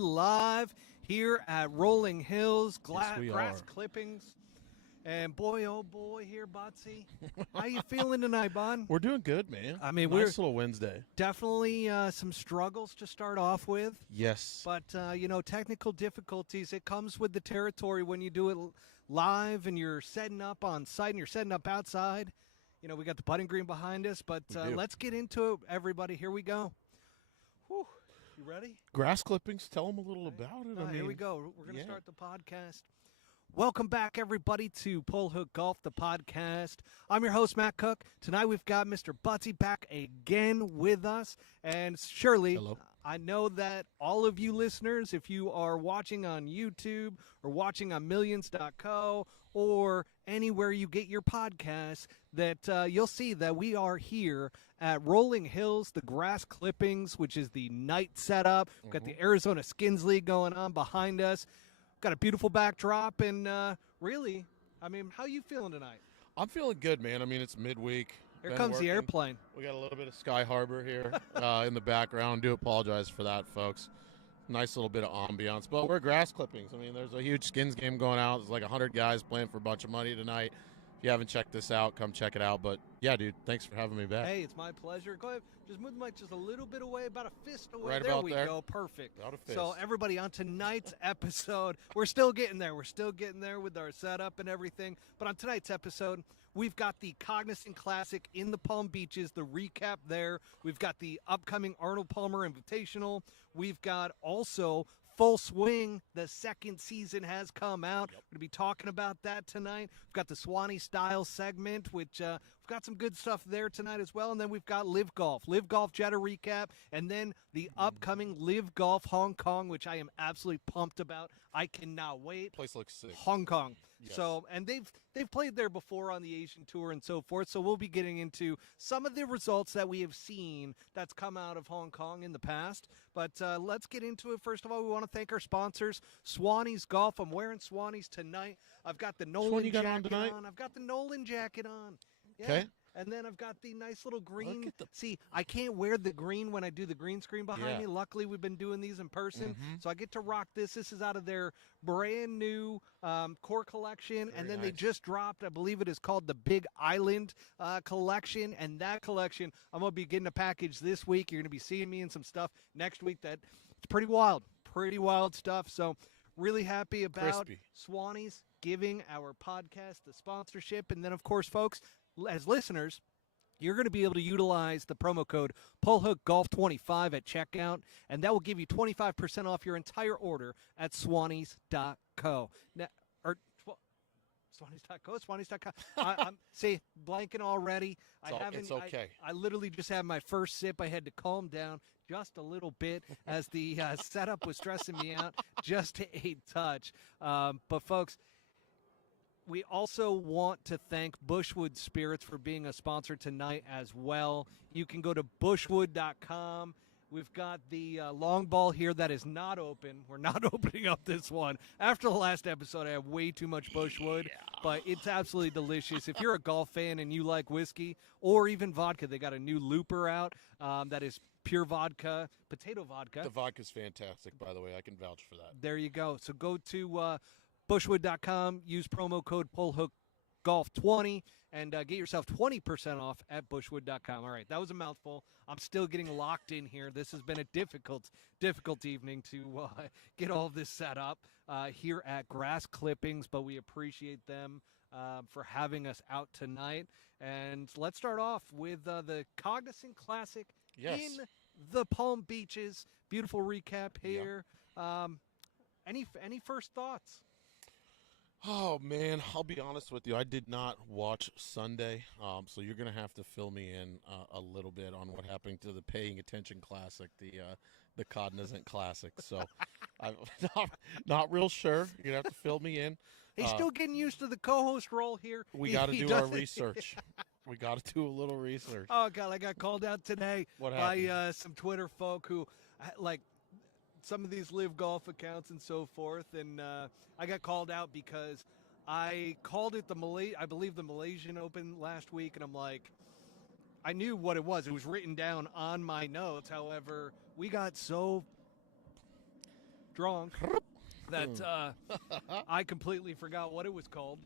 live here at Rolling Hills, Yes, grass clippings. And boy, oh boy, here, Botsy. How you feeling tonight, bud? We're doing good, man. I mean, nice little Wednesday. Definitely some struggles to start off with. Yes. But, technical difficulties, it comes with the territory when you do it live and you're setting up on site and you're setting up outside. You know, we got the putting green behind us, but let's get into it, everybody. Here we go. Whew. You ready? Grass clippings, tell them a little about it. Here we go. We're going to start the podcast. Welcome back, everybody, to Pull Hook Golf, the podcast. I'm your host, Matt Cook. Tonight we've got Mr. Butsy back again with us. And surely, hello. I know that all of you listeners, if you are watching on YouTube or watching on Millions.co or anywhere you get your podcasts, that you'll see that we are here at Rolling Hills, the grass clippings, which is the night setup. We've got the Arizona Skins League going on behind us. Got a beautiful backdrop, and really, I mean, how you feeling tonight? I'm feeling good, man. I mean, it's midweek. Here comes the airplane. We got a little bit of Sky Harbor here in the background. Do apologize for that, folks. Nice little bit of ambiance. But we're grass clippings. I mean, there's a huge Skins game going out. There's like 100 guys playing for a bunch of money tonight. If you haven't checked this out, come check it out. But, yeah, dude, thanks for having me back. Hey, it's my pleasure. Go ahead. Just move the mic just a little bit away, about a fist away. Right there about we there. go. Perfect. About a fist. So, everybody, on tonight's episode, we're still getting there. We're still getting there with our setup and everything. But on tonight's episode, we've got the Cognizant Classic in the Palm Beaches, the recap there. We've got the upcoming Arnold Palmer Invitational. We've got also Full Swing, the second season has come out. We're going to be talking about that tonight. We've got the Swanie style segment, which we've got some good stuff there tonight as well. And then we've got LIV Golf Jeddah recap, and then the upcoming LIV Golf Hong Kong, which I am absolutely pumped about. I cannot wait. Place looks sick. Hong Kong. Yes. So, and they've played there before on the Asian Tour and so forth. So we'll be getting into some of the results that we have seen that's come out of Hong Kong in the past. But let's get into it. First of all, we want to thank our sponsors, Swannies Golf. I'm wearing Swannies tonight. I've got the Nolan jacket on. I've got the Nolan jacket on. Yeah. Okay. And then I've got the nice little green. See, I can't wear the green when I do the green screen behind me. Luckily, we've been doing these in person, so I get to rock this. This is out of their brand new core collection, and then they just dropped, I believe it is called the Big Island collection, and that collection, I'm going to be getting a package this week. You're going to be seeing me in some stuff next week that it's pretty wild stuff. So really happy about Swannies giving our podcast the sponsorship. And then, of course, folks, as listeners, you're going to be able to utilize the promo code PullHookGolf25 at checkout, and that will give you 25% off your entire order at Swannies.co. Now, Swannies.co, Swannies.com. I'm blanking already. It's okay. I literally just had my first sip. I had to calm down just a little bit as the setup was stressing me out just a touch. But, folks, we also want to thank Bushwood Spirits for being a sponsor tonight as well. You can go to bushwood.com. We've got the long ball here that is not open. We're not opening up this one. After the last episode, I have way too much Bushwood, but it's absolutely delicious. If you're a golf fan and you like whiskey or even vodka, they got a new looper out that is pure vodka, potato vodka. The vodka's fantastic, by the way. I can vouch for that. There you go. So go to bushwood.com, use promo code PullHookGolf20, and get yourself 20% off at bushwood.com. All right, that was a mouthful. I'm still getting locked in here. This has been a difficult evening to get all of this set up here at Grass Clippings, but we appreciate them for having us out tonight. And let's start off with the Cognizant Classic in the Palm Beaches. Beautiful recap here. Any first thoughts? Oh, man, I'll be honest with you. I did not watch Sunday, so you're going to have to fill me in a little bit on what happened to the Paying Attention Classic, the Cognizant Classic. So I'm not real sure. You're going to have to fill me in. He's still getting used to the co-host role here. We got to do our research. We got to do a little research. Oh, God, I got called out today by some Twitter folk who, like, some of these LIV Golf accounts and so forth, and I got called out because I called it I believe the Malaysian Open last week, and I'm like, I knew what it was. It was written down on my notes. However, we got so strong that I completely forgot what it was called,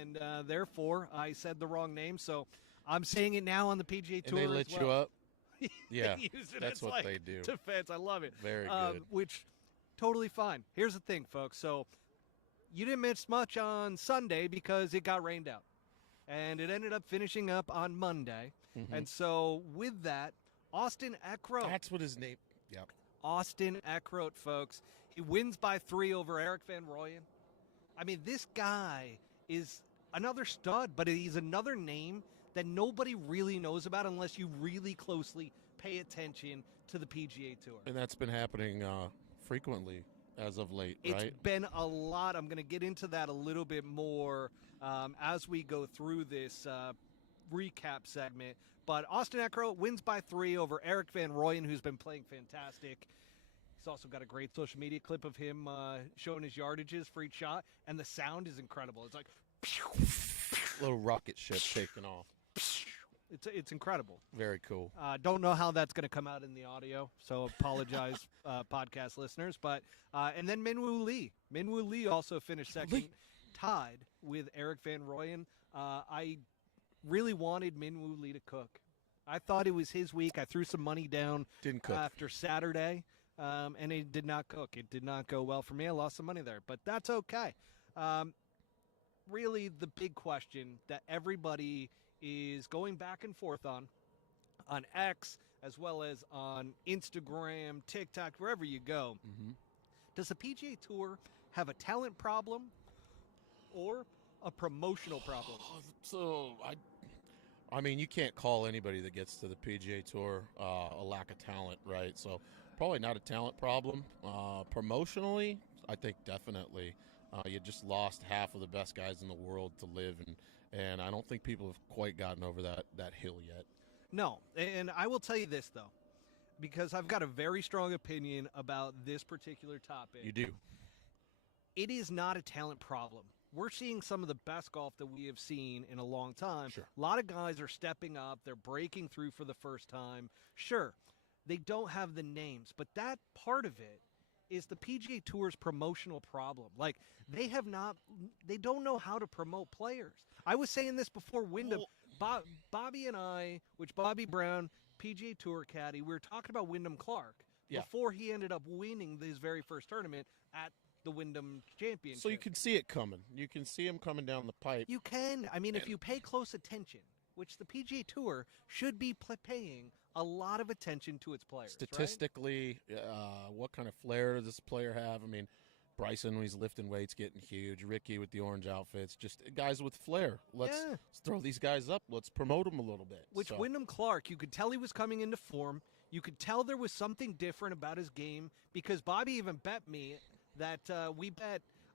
and therefore I said the wrong name. So I'm saying it now on the PGA Tour. And they lit you up. Yeah, they use it that's as, what like, they do. defense. I love it. Very good. Which totally fine. Here's the thing, folks. So you didn't miss much on Sunday because it got rained out, and it ended up finishing up on Monday. And so with that, Austin Eckroat. That's what his name. Yep. Austin Eckroat, folks. He wins by 3 over Eric Van Rooyen. I mean, this guy is another stud, but he's another name that nobody really knows about unless you really closely pay attention to the PGA Tour. And that's been happening frequently as of late, right? It's been a lot. I'm going to get into that a little bit more as we go through this recap segment. But Austin Eckroat wins by 3 over Eric Van Rooyen, who's been playing fantastic. He's also got a great social media clip of him showing his yardages for each shot, and the sound is incredible. It's like little rocket ship taking off. It's incredible. Very cool. Don't know how that's going to come out in the audio, so apologize, podcast listeners. But and then Minwoo Lee. Minwoo Lee also finished second, tied with Eric Van Rooyen. I really wanted Minwoo Lee to cook. I thought it was his week. I threw some money down. Didn't cook after Saturday, and it did not cook. It did not go well for me. I lost some money there, but that's okay. Really, the big question that everybody is going back and forth on X, as well as on Instagram, TikTok, wherever you go. Does the PGA Tour have a talent problem or a promotional problem? So, I mean, you can't call anybody that gets to the PGA Tour a lack of talent, right? So, probably not a talent problem. Promotionally, I think definitely. You just lost half of the best guys in the world to live, and I don't think people have quite gotten over that hill yet. No, and I will tell you this, though, because I've got a very strong opinion about this particular topic. You do. It is not a talent problem. We're seeing some of the best golf that we have seen in a long time. Sure. A lot of guys are stepping up. They're breaking through for the first time. Sure, they don't have the names, but that part of it is the PGA Tour's promotional problem. Like, they don't know how to promote players. I was saying this before Wyndham. Bobby and I, which Bobby Brown, PGA Tour caddy, we were talking about Wyndham Clark before he ended up winning his very first tournament at the Wyndham Championship. So you can see it coming. You can see him coming down the pipe. You can. I mean, if you pay close attention, which the PGA Tour should be paying a lot of attention to its players. Statistically, right? What kind of flair does this player have? I mean, Bryson, when he's lifting weights, getting huge. Ricky with the orange outfits. Just guys with flair. Let's throw these guys up. Let's promote them a little bit. Which Wyndham Clark, you could tell he was coming into form. You could tell there was something different about his game because Bobby even bet me that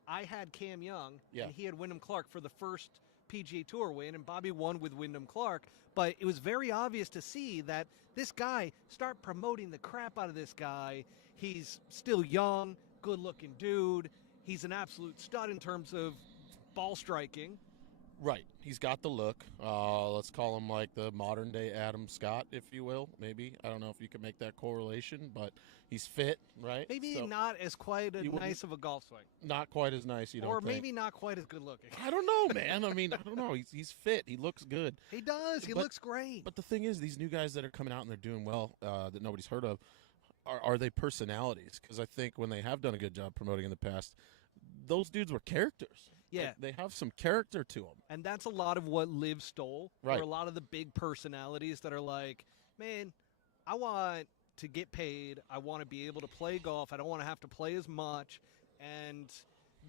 I had Cam Young and he had Wyndham Clark for the first PGA Tour win, and Bobby won with Wyndham Clark. But it was very obvious to see that this guy, start promoting the crap out of this guy. He's still young, good-looking dude. He's an absolute stud in terms of ball striking. Right. He's got the look. Let's call him like the modern-day Adam Scott, if you will, maybe. I don't know if you can make that correlation, but he's fit, right? Maybe not as quite nice of a golf swing. Not quite as nice, you don't think? Or maybe not quite as good-looking. I don't know, man. I mean, I don't know. He's fit. He looks good. He does. He looks great. But the thing is, these new guys that are coming out and they're doing well that nobody's heard of, are they personalities? Because I think when they have done a good job promoting in the past, those dudes were characters. Yeah. They have some character to them. And that's a lot of what LIV stole. Right. For a lot of the big personalities that are like, man, I want to get paid. I want to be able to play golf. I don't want to have to play as much. And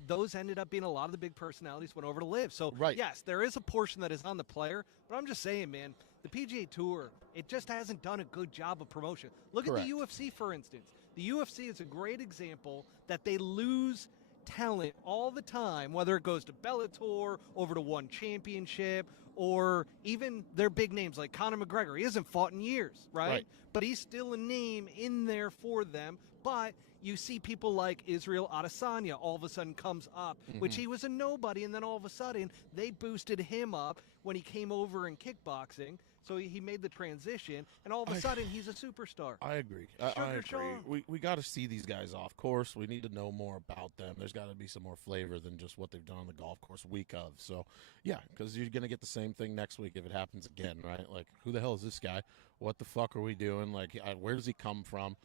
those ended up being a lot of the big personalities went over to LIV. So, yes, there is a portion that is on the player. But I'm just saying, man, the PGA Tour, it just hasn't done a good job of promotion. Look at the UFC, for instance. The UFC is a great example that they lose talent all the time, whether it goes to Bellator, over to one championship, or even their big names like Conor McGregor. He hasn't fought in years, right? But he's still a name in there for them. But you see people like Israel Adesanya all of a sudden comes up, which he was a nobody, and then all of a sudden they boosted him up when he came over in kickboxing. So he made the transition, and all of a sudden he's a superstar. I agree. I agree. We got to see these guys off course. We need to know more about them. There's got to be some more flavor than just what they've done on the golf course week of. So, yeah, because you're going to get the same thing next week if it happens again, right? Like, who the hell is this guy? What the fuck are we doing? Like, where does he come from?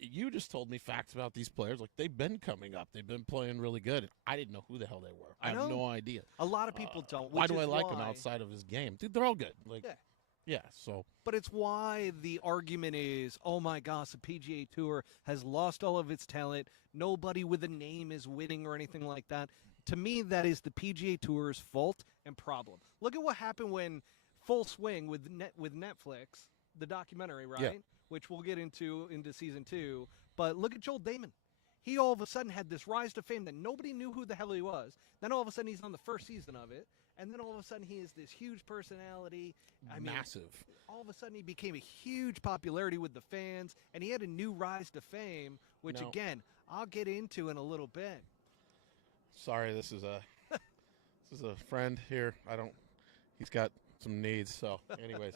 You just told me facts about these players. Like, they've been coming up. They've been playing really good. I didn't know who the hell they were. I have no idea. A lot of people don't. Why do I like them outside of his game? Dude, they're all good. Like, yeah, so. But it's why the argument is, oh my gosh, the PGA Tour has lost all of its talent. Nobody with a name is winning or anything like that. To me, that is the PGA Tour's fault and problem. Look at what happened when Full Swing with Netflix, the documentary, right? Yeah. Which we'll get into season 2. But look at Joel Damon. He all of a sudden had this rise to fame that nobody knew who the hell he was. Then all of a sudden he's on the first season of it. And then all of a sudden he is this huge personality. Massive. All of a sudden he became a huge popularity with the fans. And he had a new rise to fame, which, again, I'll get into in a little bit. Sorry, this is a friend here. He's got some needs. So anyways.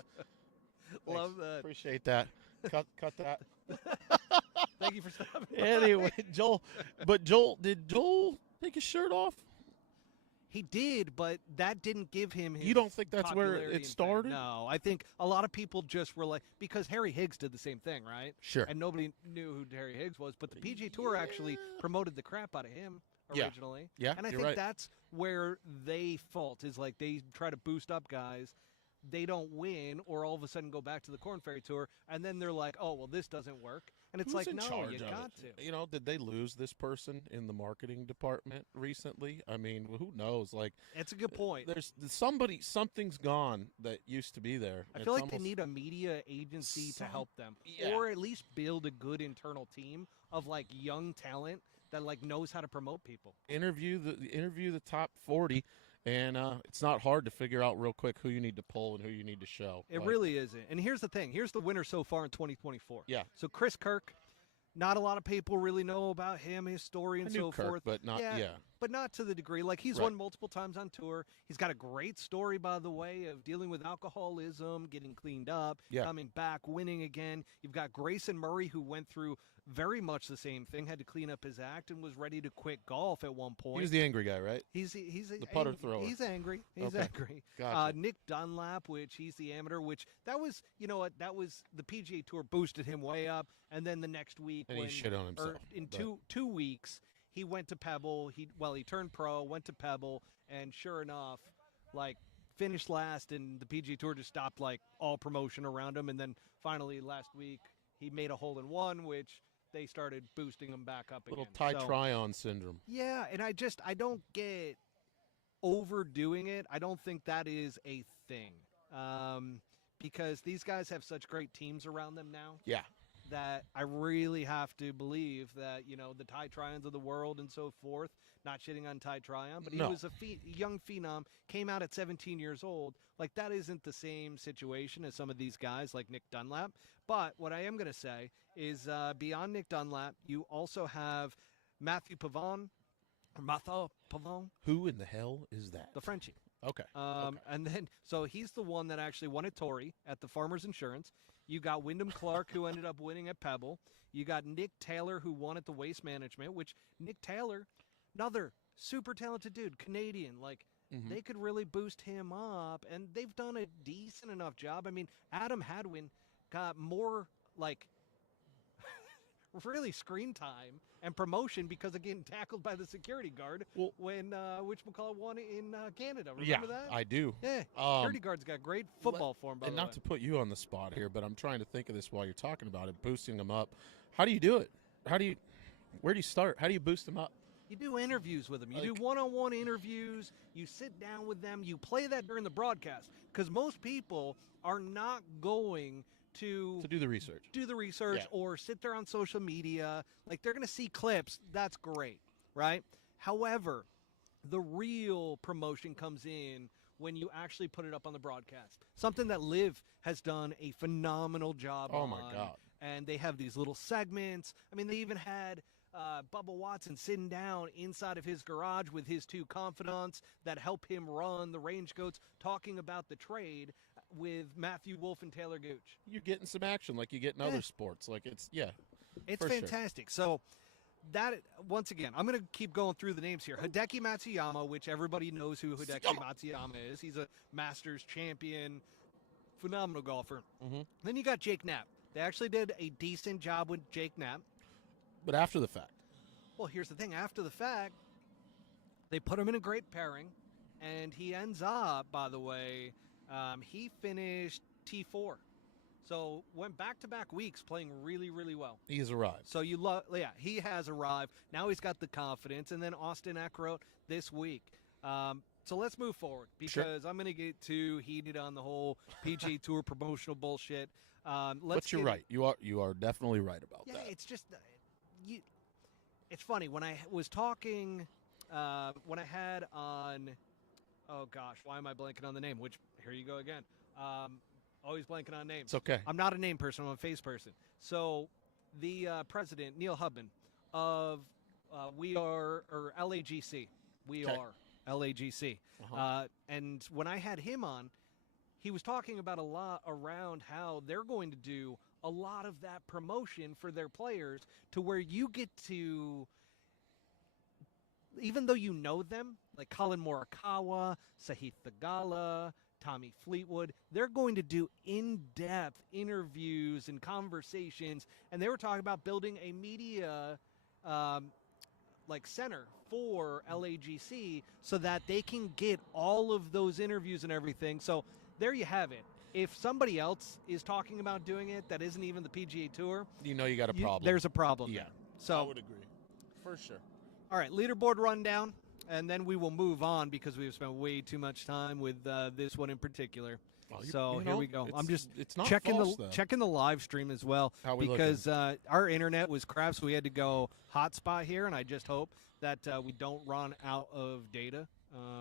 Love that. Appreciate that. Cut that. Thank you for stopping by. Anyway, did Joel take his shirt off? He did, but that didn't give him his You don't think that's where it started? No, I think a lot of people just were like, because Harry Higgs did the same thing, right? Sure. And nobody knew who Harry Higgs was, but the PGA Tour actually promoted the crap out of him originally. Yeah, and I think that's where they fault, is like they try to boost up guys. They don't win, or all of a sudden go back to the Korn Ferry Tour, and then they're like, oh, well, this doesn't work. And it's like, no, you got to. You know, did they lose this person in the marketing department recently? I mean, who knows? Like, it's a good point. There's something's gone that used to be there. I feel like they need a media agency to help them, or at least build a good internal team of like young talent that like knows how to promote people. Interview the top 40. And it's not hard to figure out real quick who you need to pull and who you need to show. It really isn't. And here's the thing. Here's the winner so far in 2024. Yeah. So Chris Kirk, not a lot of people really know about him, his story, and so forth. But not, but not to the degree. Like, he's won multiple times on tour. He's got a great story, by the way, of dealing with alcoholism, getting cleaned up, coming back, winning again. You've got Grayson Murray, who went through very much the same thing, had to clean up his act and was ready to quit golf at one point. He's the angry guy, right? He's the putter thrower. He's angry. He's angry. Gotcha. Nick Dunlap, which he's the amateur, which that was, you know what, that was the PGA Tour boosted him way up, and then the next week, and he shit on himself. In two weeks, he went to Pebble. He turned pro, went to Pebble, and sure enough, like, finished last, and the PGA Tour just stopped like all promotion around him, and then finally last week he made a hole-in-one, which they started boosting him back up again. Little Ty Tryon syndrome. Yeah, and I don't get overdoing it. I don't think that is a thing, because these guys have such great teams around them now. Yeah. That I really have to believe that, you know, the Ty Tryons of the world and so forth, not shitting on Ty Tryon, but he was a young phenom, came out at 17 years old. Like, that isn't the same situation as some of these guys like Nick Dunlap. But what I am going to say is beyond Nick Dunlap, you also have Matthew Pavon. Who in the hell is that? The Frenchie. Okay. And then, so he's the one that actually won at Torrey at the Farmers Insurance. You got Wyndham Clark, who ended up winning at Pebble. You got Nick Taylor, who won at the Waste Management, which Nick Taylor, another super talented dude, Canadian. Like, they could really boost him up, and they've done a decent enough job. I mean, Adam Hadwin got more, like, really screen time and promotion because of getting tackled by the security guard when whatchamacallit won in Canada. Remember that? I do. Yeah, security guard's got great football form, by the way. And not to put you on the spot here, but I'm trying to think of this while you're talking about it, boosting them up. How do you do it? Where do you start? How do you boost them up? You do interviews with them. You do one-on-one interviews. You sit down with them. You play that during the broadcast, because most people are not going to do the research. Or sit there on social media. Like, they're going to see clips. That's great, right? However, the real promotion comes in when you actually put it up on the broadcast. Something that LIV has done a phenomenal job on. Oh, my God. and they have these little segments. I mean, they even had Bubba Watson sitting down inside of his garage with his two confidants that help him run the Range Goats, talking about the trade with Matthew Wolf and Taylor Gooch. You're getting some action like you get in other sports. Like it's fantastic. Sure. So that, once again, I'm going to keep going through the names here. Hideki Matsuyama, which everybody knows who Hideki Matsuyama is. He's a Masters champion, phenomenal golfer. Mm-hmm. Then you got Jake Knapp. They actually did a decent job with Jake Knapp. But after the fact. Well, here's the thing. After the fact, they put him in a great pairing, and he ends up, by the way, he finished T4. So went back-to-back weeks playing really, really well. He's arrived. So he has arrived. Now he's got the confidence. And then Austin Eckroat this week. So let's move forward because I'm going to get too heated on the whole PGA Tour promotional bullshit. But you're right. You are definitely right about that. Yeah, it's just it's funny when I was talking when I had on. Oh gosh, why am I blanking on the name? Which here you go again. Always blanking on names. It's okay. I'm not a name person. I'm a face person. So the president, Neil Hubman, of LAGC. We are LAGC. Uh-huh. And when I had him on, he was talking about a lot around how they're going to do a lot of that promotion for their players to where you get to, even though you know them, like Colin Morikawa, Sahith Theegala, Tommy Fleetwood, they're going to do in-depth interviews and conversations, and they were talking about building a media center for LAGC so that they can get all of those interviews and everything. So there you have it. If somebody else is talking about doing it that isn't even the PGA Tour, you know you got a problem. There's a problem. Yeah, there. So I would agree. For sure. All right, leaderboard rundown. And then we will move on because we've spent way too much time with this one in particular. Well, here we go. I'm just checking the live stream as well because our internet was crap, so we had to go hotspot here, and I just hope that we don't run out of data.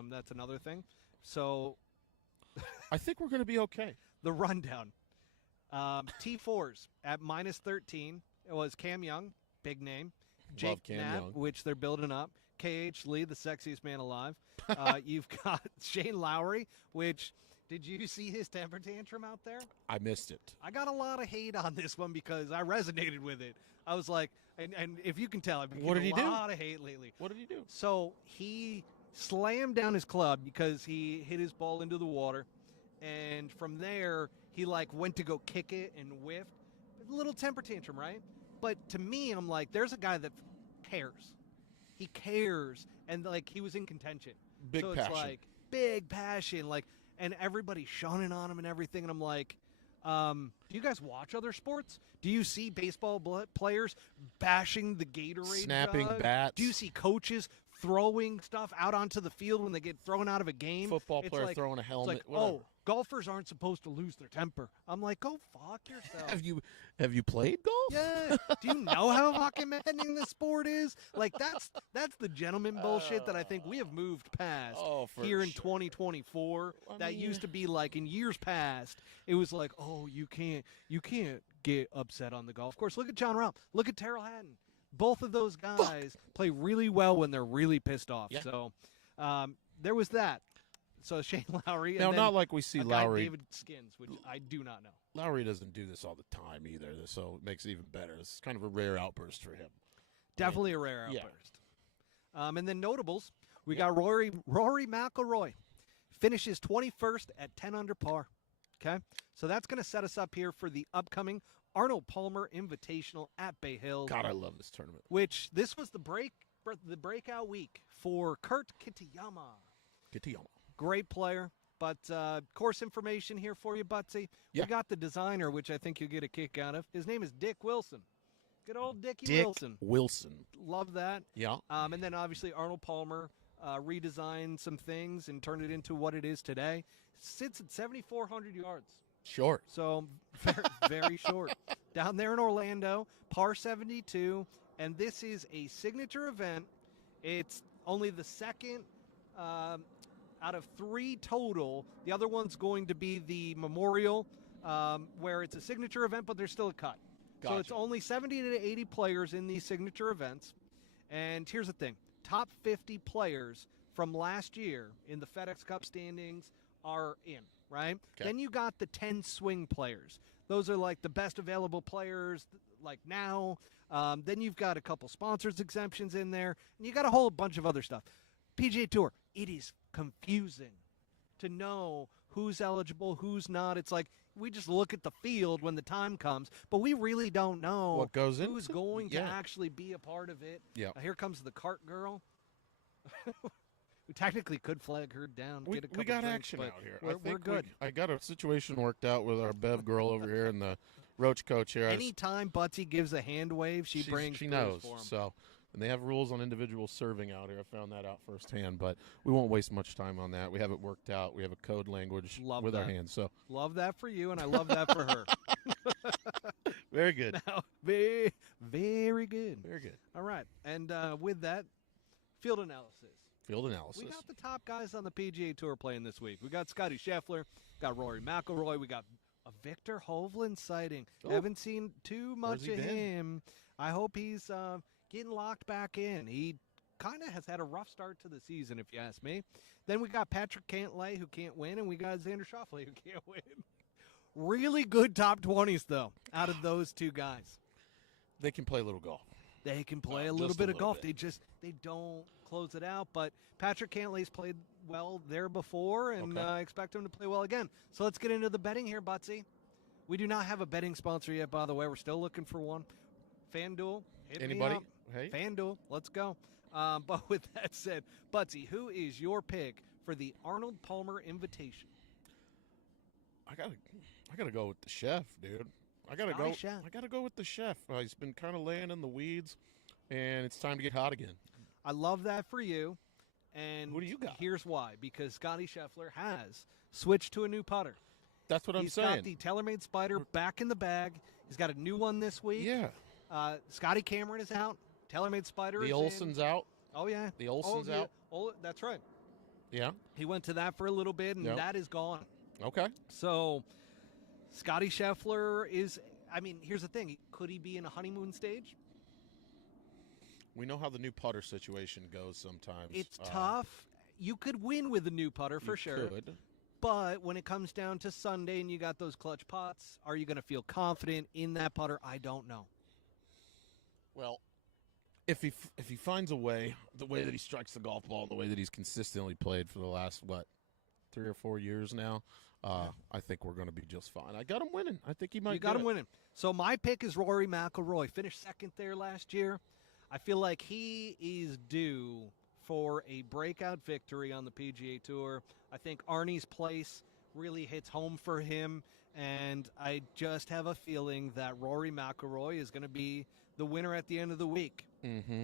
That's another thing. So I think we're going to be okay. The rundown. T4s at -13. It was Cam Young, big name. Jake Knapp, which they're building up. K.H. Lee, the sexiest man alive. You've got Shane Lowry, which, did you see his temper tantrum out there? I missed it. I got a lot of hate on this one because I resonated with it. I was like, and if you can tell, I've been getting a lot of hate lately. What did he do? So he slammed down his club because he hit his ball into the water. And from there, he went to go kick it and whiffed. A little temper tantrum, right? But to me, I'm like, there's a guy that cares. He cares, and he was in contention. Big passion. It's big passion, and everybody's shunning on him and everything. And I'm like, do you guys watch other sports? Do you see baseball players bashing the Gatorade snapping jug? bats? Do you see coaches throwing stuff out onto the field when they get thrown out of a game? Football player throwing a helmet. It's like, golfers aren't supposed to lose their temper. I'm like, go fuck yourself. Have you played golf? Yeah. Do you know how fucking maddening the sport is? That's the gentleman bullshit that I think we have moved past here in 2024. Used to be in years past. It was like, oh, you can't get upset on the golf course. Look at John Rahm. Look at Terrell Hatton. Both of those guys play really well when they're really pissed off. Yeah. So there was that. So Shane Lowry. Now, not like we see Lowry. David Skins, which I do not know. Lowry doesn't do this all the time either, so it makes it even better. It's kind of a rare outburst for him. Definitely a rare outburst. And then notables, we got Rory McIlroy. Finishes 21st at 10 under par. Okay? So that's going to set us up here for the upcoming Arnold Palmer Invitational at Bay Hill. God, I love this tournament. Which this was the breakout week for Kurt Kitayama. Great player, but course information here for you, Butsy. Yeah. We got the designer, which I think you'll get a kick out of. His name is Dick Wilson. Good old Dick Wilson. Love that. Yeah. And then obviously Arnold Palmer redesigned some things and turned it into what it is today. Sits at 7,400 yards. Short. So very, very short. Down there in Orlando, par 72, and this is a signature event. It's only the second out of 3 total. The other one's going to be the Memorial, where it's a signature event, but there's still a cut. Gotcha. So it's only 70 to 80 players in these signature events. And here's the thing. Top 50 players from last year in the FedEx Cup standings are in, right? Okay. Then you got the 10 swing players. Those are like the best available players like now. Then you've got a couple sponsors exemptions in there. And you got a whole bunch of other stuff. PGA Tour, it is confusing to know who's eligible, who's not. It's like we just look at the field when the time comes, but we really don't know what goes in, who's going to actually be a part of it. Yeah. Here comes the cart girl. We technically could flag her down. We got drinks, action out here. We're good. I got a situation worked out with our Bev girl over here and the Roach coach here. Anytime Butsy gives a hand wave, she knows. For him. So, and they have rules on individual serving out here. I found that out firsthand, but we won't waste much time on that. We have it worked out. We have a code language with our hands. So love that for you, and I love that for her. Very good. Now, very, very good. Very good. All right, and with that, field analysis. Field analysis. We got the top guys on the PGA Tour playing this week. We got Scotty Scheffler, got Rory McIlroy, we got a Victor Hovland sighting. Haven't seen too much of him. I hope he's getting locked back in. He kind of has had a rough start to the season, if you ask me. Then we got Patrick Cantlay, who can't win, and we got Xander Schauffele, who can't win. Really good top 20s, though, out of those two guys. They can play a little golf. They can play a little bit of golf. They don't close it out. But Patrick Cantlay's played well there before, and I expect him to play well again. So let's get into the betting here, Butsy. We do not have a betting sponsor yet, by the way. We're still looking for one. FanDuel, hit Anybody? me up. Hey. FanDuel, let's go. But with that said, Butsy, who is your pick for the Arnold Palmer Invitation? I gotta go with the chef, dude. I gotta go with the chef. He's been kind of laying in the weeds, and it's time to get hot again. I love that for you. And what do you got? Here's why. Because Scotty Scheffler has switched to a new putter. That's what I'm saying. He's got the TaylorMade Spider back in the bag. He's got a new one this week. Yeah. Scotty Cameron is out. TaylorMade Spider is The Olsen's out. Oh, yeah. The Olsen's out. Oh, that's right. Yeah. He went to that for a little bit, and that is gone. Okay. So Scotty Scheffler is, here's the thing. Could he be in a honeymoon stage? We know how the new putter situation goes sometimes. It's tough. You could win with a new putter for sure. Could. But when it comes down to Sunday and you got those clutch pots, are you going to feel confident in that putter? I don't know. Well, if he finds a way, the way that he strikes the golf ball, the way that he's consistently played for the last, 3 or 4 years now, I think we're going to be just fine. I got him winning. I think he might. You got him winning. So my pick is Rory McIlroy. Finished second there last year. I feel like he is due for a breakout victory on the PGA Tour. I think Arnie's place really hits home for him, and I just have a feeling that Rory McIlroy is going to be the winner at the end of the week. Mm-hmm.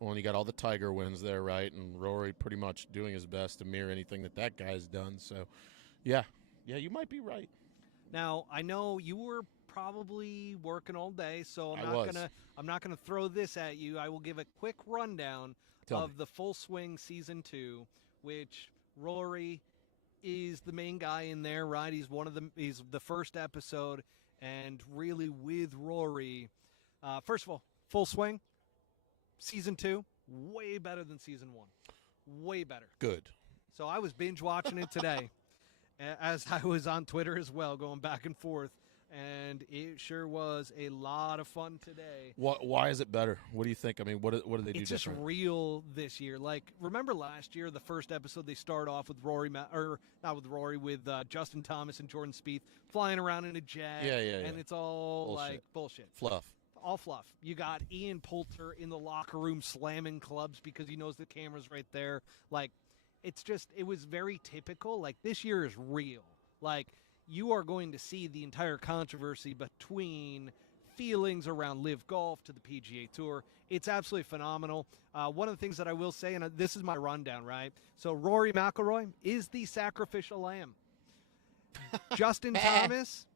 Well, and you got all the Tiger wins there, right? And Rory pretty much doing his best to mirror anything that guy's done. So, yeah, you might be right. Now, I know you were probably working all day, so I'm not gonna throw this at you. I will give a quick rundown of the Full Swing Season 2, which Rory is the main guy in there, right? He's the first episode, and really with Rory, first of all, Full Swing Season 2, way better than Season 1. Way better. Good. So I was binge watching it today, as I was on Twitter as well, going back and forth. And it sure was a lot of fun today. Why is it better? What do you think? What do they do different? It's just real this year. Like, remember last year, the first episode, they start off with with Justin Thomas and Jordan Spieth flying around in a jet. Yeah. And it's all bullshit. Fluff. All fluff. You got Ian Poulter in the locker room slamming clubs because he knows the camera's right there. Like, it was very typical. Like, this year is real. Like, you are going to see the entire controversy between feelings around LIV Golf to the PGA Tour. It's absolutely phenomenal. One of the things that I will say, and this is my rundown, right? So Rory McIlroy is the sacrificial lamb. Justin Thomas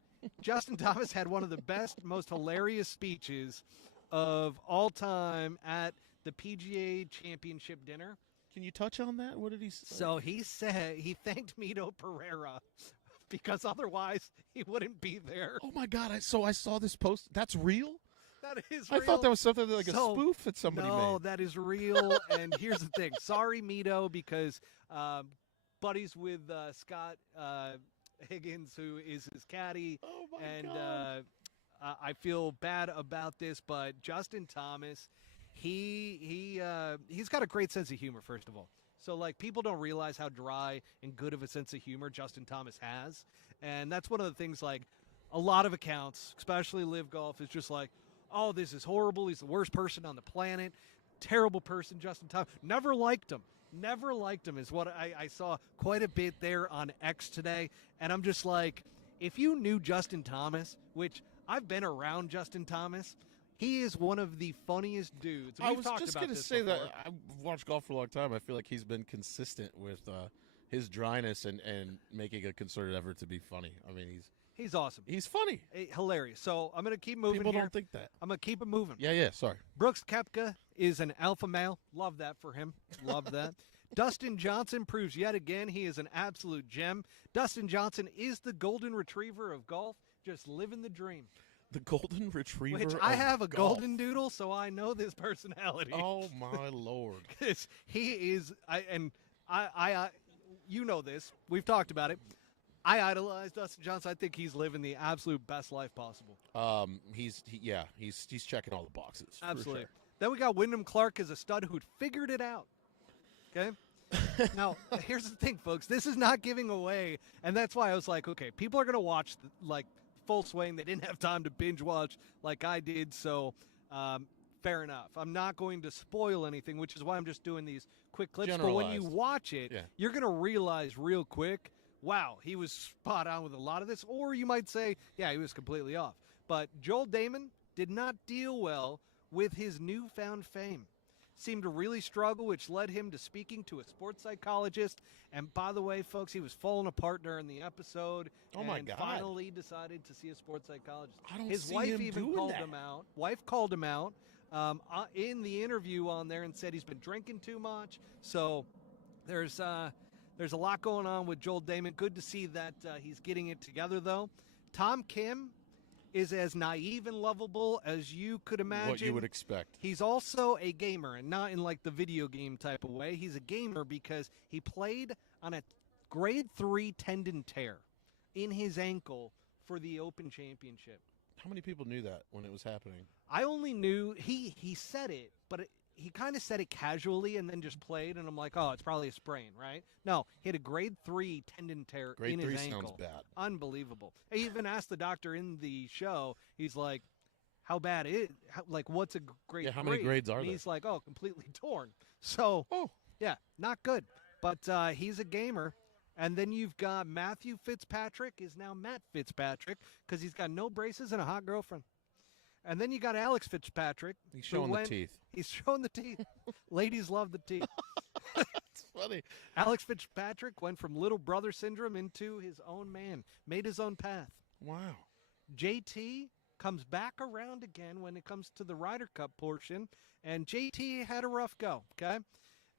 had one of the best, most hilarious speeches of all time at the PGA Championship dinner. Can you touch on that? What did he say? So he said he thanked Mito Pereira because otherwise he wouldn't be there. Oh my God! I saw this post. That's real. That is real. I thought that was something like a spoof that somebody made. No, that is real. And here's the thing. Sorry, Mito, because buddies with Scott Higgins, who is his caddy. Oh, my and God. I feel bad about this, but Justin Thomas, he's got a great sense of humor, first of all. So, like, people don't realize how dry and good of a sense of humor Justin Thomas has. And that's one of the things, like, a lot of accounts, especially LIV Golf, is just like, oh, this is horrible. He's the worst person on the planet. Terrible person, Justin Thomas. Never liked him. Never liked him is what I saw quite a bit there on X today. And I'm just like, if you knew Justin Thomas, which I've been around Justin Thomas, he is one of the funniest dudes. I was just going to say that I've watched golf for a long time. I feel like he's been consistent with his dryness and making a concerted effort to be funny. I mean, he's awesome. He's funny. Hilarious. So I'm going to keep moving People here. don't think that. I'm going to keep it moving. Yeah, sorry. Brooks Koepka is an alpha male. Love that for him. Love that. Dustin Johnson proves yet again he is an absolute gem. Dustin Johnson is the golden retriever of golf, just living the dream. The golden retriever Which I have a golf. golden doodle, so I know this personality. Oh, my Lord. Because he is, you know this. We've talked about it. I idolize Dustin Johnson. I think he's living the absolute best life possible. He's checking all the boxes. Absolutely. For sure. Then we got Wyndham Clark as a stud who'd figured it out. Okay? Now, here's the thing, folks. This is not giving away, and that's why I was like, okay, people are going to watch, full swing. They didn't have time to binge watch like I did, so fair enough. I'm not going to spoil anything, which is why I'm just doing these quick clips. But when you watch it, you're going to realize real quick, wow, he was spot on with a lot of this. Or you might say, yeah, he was completely off. But Joel Damon did not deal well with his newfound fame. Seemed to really struggle, which led him to speaking to a sports psychologist. And by the way, folks, he was falling apart during the episode. Oh, my God. Finally decided to see a sports psychologist. I don't His see wife him even doing called that. him out. Wife called him out in the interview on there and said he's been drinking too much. So there's a lot going on with Joel Damon. Good to see that he's getting it together, though. Tom Kim is as naive and lovable as you could imagine. What you would expect. He's also a gamer, and not in like the video game type of way. He's a gamer because he played on a grade 3 tendon tear in his ankle for the Open Championship. How many people knew that when it was happening? I only knew he said it, but he kind of said it casually and then just played, and I'm like, oh, it's probably a sprain, right? No, he had a grade 3 tendon tear in his ankle. Sounds bad. Unbelievable. I even asked the doctor in the show, he's like, how bad is it? What's a grade 3? How many grades are and there? He's like, oh, completely torn. So, yeah, not good. But he's a gamer. And then you've got Matthew Fitzpatrick is now Matt Fitzpatrick because he's got no braces and a hot girlfriend. And then you got Alex Fitzpatrick. He's showing the teeth. He's showing the teeth. Ladies love the teeth. It's funny. Alex Fitzpatrick went from little brother syndrome into his own man, made his own path. Wow. JT comes back around again when it comes to the Ryder Cup portion, and JT had a rough go, okay?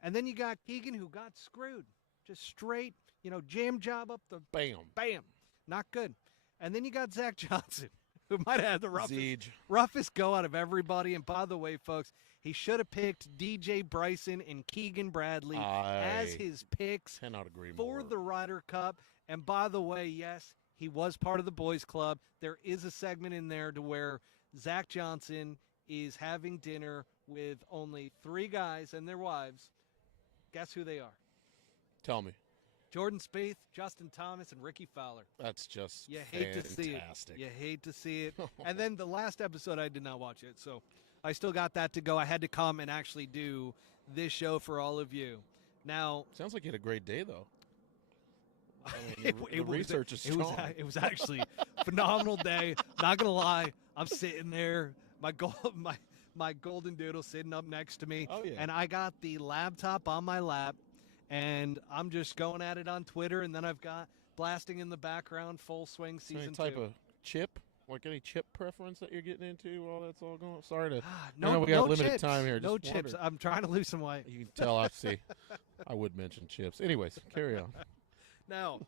And then you got Keegan who got screwed. Just straight, jam job up the... Bam. Not good. And then you got Zach Johnson, who might have had the roughest go out of everybody. And by the way, folks, he should have picked DJ Bryson and Keegan Bradley as his picks for the Ryder Cup. And by the way, yes, he was part of the boys club. There is a segment in there to where Zach Johnson is having dinner with only 3 guys and their wives. Guess who they are? Tell me. Jordan Spieth, Justin Thomas, and Ricky Fowler. That's just hate to see it. You hate to see it. And then the last episode, I did not watch it, so I still got that to go. I had to come and actually do this show for all of you. Now, sounds like you had a great day, though. I mean, the research is strong. It was actually a phenomenal day. Not gonna lie, I'm sitting there, my golden doodle sitting up next to me, and I got the laptop on my lap. And I'm just going at it on Twitter, and then I've got blasting in the background, Full Swing Season 2. Any type of chip? Like any chip preference that you're getting into while that's all going on? Sorry to... No, we got limited chips. time here. No chips. I'm trying to lose some weight. You can tell, I would mention chips. Anyways, carry on. Now,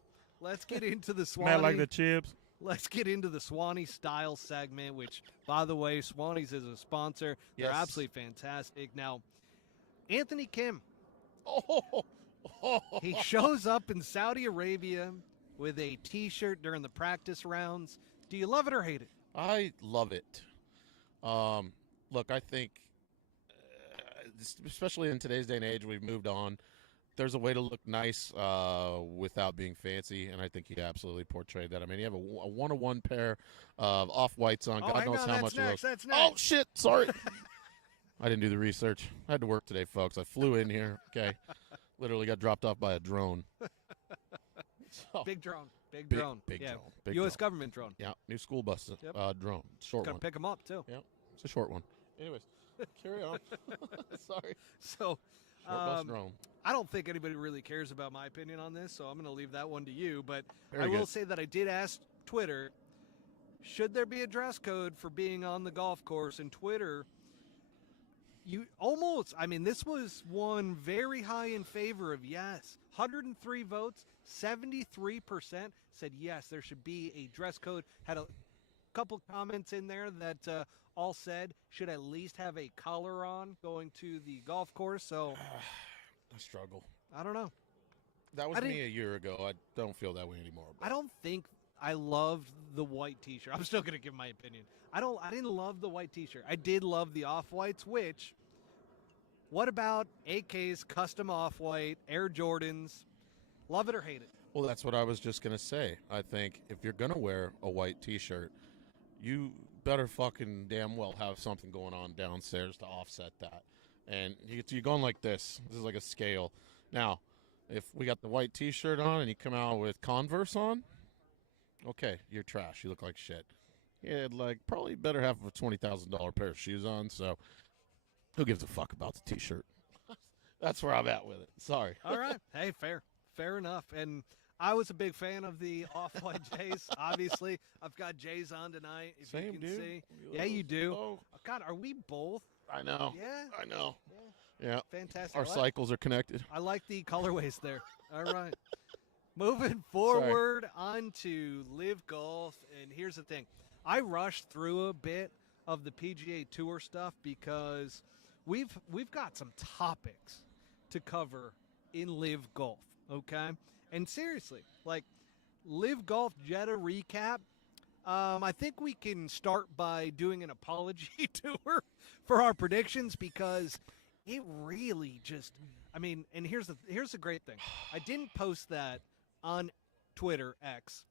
let's get into the Swanie. Matt like the chips. Let's get into the Swanie style segment, which, by the way, Swannies is a sponsor. They're absolutely fantastic. Now, Anthony Kim. He shows up in Saudi Arabia with a T-shirt during the practice rounds. Do you love it or hate it? I love it. Look, I think, especially in today's day and age, we've moved on. There's a way to look nice without being fancy, and I think he absolutely portrayed that. I mean, you have a one-on-one pair of off-whites on. God knows how much of those. That's next. Oh, shit, sorry. I didn't do the research. I had to work today, folks. I flew in here, okay. Literally got dropped off by a drone. Big drone. Big drone. U.S. government drone. Yeah, new school bus drone. Short one. Gotta pick them up, too. Yeah, it's a short one. Anyways, carry on. Sorry. So, short bus drone. I don't think anybody really cares about my opinion on this, so I'm going to leave that one to you. But Very I will good. say that I did ask Twitter, should there be a dress code for being on the golf course? And Twitter, this was one very high in favor of yes. 103 votes, 73% said yes, there should be a dress code. Had a couple comments in there that all said should at least have a collar on going to the golf course. So I struggle. I don't know. That was me a year ago. I don't feel that way anymore. I don't think I loved the white T-shirt. I'm still going to give my opinion. I didn't love the white T-shirt. I did love the off-whites, which, what about AK's custom off-white, Air Jordans? Love it or hate it? Well, that's what I was just going to say. I think if you're going to wear a white T-shirt, you better fucking damn well have something going on downstairs to offset that. And you're going like this. This is like a scale. Now, if we got the white T-shirt on and you come out with Converse on, okay, you're trash. You look like shit. Yeah, like probably better have a $20,000 pair of shoes on. So, who gives a fuck about the T-shirt? That's where I'm at with it. Sorry. All right. Hey, fair enough. And I was a big fan of the off-white Jays. Obviously, I've got Jays on tonight. If Same, you can dude. See. Yeah, you do. Oh. God, are we both? I know. Yeah. I know. Yeah. Fantastic. Our cycles are connected. I like the colorways there. All right. Moving forward onto LIV Golf, and here's the thing. I rushed through a bit of the PGA Tour stuff because we've got some topics to cover in LIV Golf, okay? And seriously, like LIV Golf Jeddah recap, I think we can start by doing an apology tour for our predictions because it really just, and here's the great thing. I didn't post that on Twitter, X.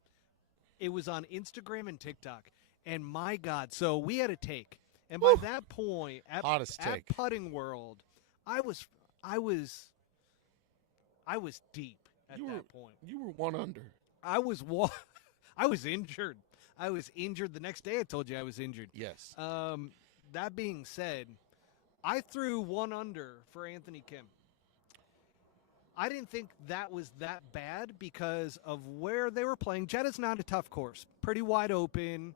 It was on Instagram and TikTok. And my God, so we had a take. And by that point, at Putting World, I was deep at that point. You were one under. I was injured. I was injured the next day. I told you I was injured. Yes. That being said, I threw one under for Anthony Kim. I didn't think that was that bad because of where they were playing. Jeddah's not a tough course. Pretty wide open,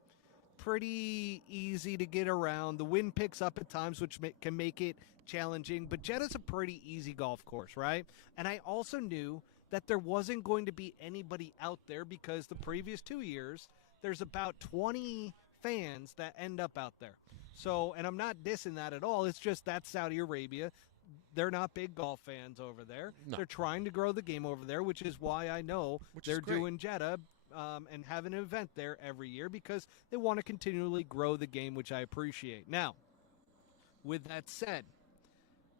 pretty easy to get around. The wind picks up at times, which can make it challenging. But Jeddah's a pretty easy golf course, right? And I also knew that there wasn't going to be anybody out there because the previous 2 years, there's about 20 fans that end up out there. So, and I'm not dissing that at all. It's just that's Saudi Arabia. They're not big golf fans over there. No. They're trying to grow the game over there, which is why I know they're doing Jeddah and have an event there every year because they want to continually grow the game, which I appreciate. Now, with that said,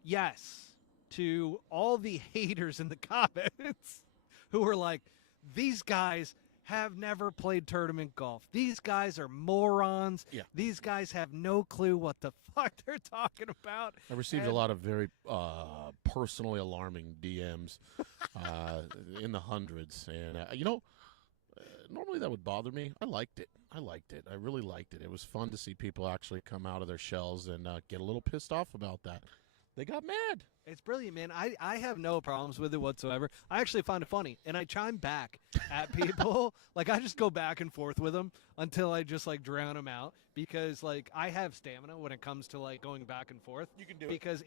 yes, to all the haters in the comments who were like, these guys have never played tournament golf. These guys are morons. Yeah. These guys have no clue what the fuck they're talking about. I received a lot of very personally alarming DMs in the hundreds. And, normally that would bother me. I liked it. I really liked it. It was fun to see people actually come out of their shells and get a little pissed off about that. They got mad. It's brilliant, man. I have no problems with it whatsoever. I actually find it funny, and I chime back at people. Like, I just go back and forth with them until I just, drown them out because, I have stamina when it comes to, going back and forth. You can do it. Because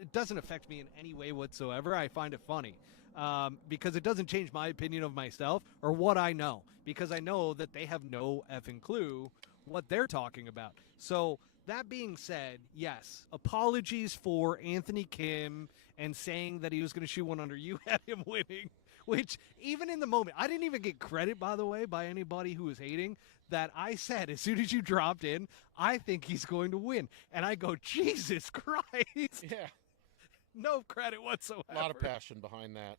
it doesn't affect me in any way whatsoever. I find it funny because it doesn't change my opinion of myself or what I know, because I know that they have no effing clue what they're talking about. So that being said, yes, apologies for Anthony Kim and saying that he was going to shoot one under. You had him winning, which even in the moment, I didn't even get credit, by the way, by anybody who was hating, that I said as soon as you dropped in, I think he's going to win. And I go, Jesus Christ. Yeah. No credit whatsoever. A lot of passion behind that.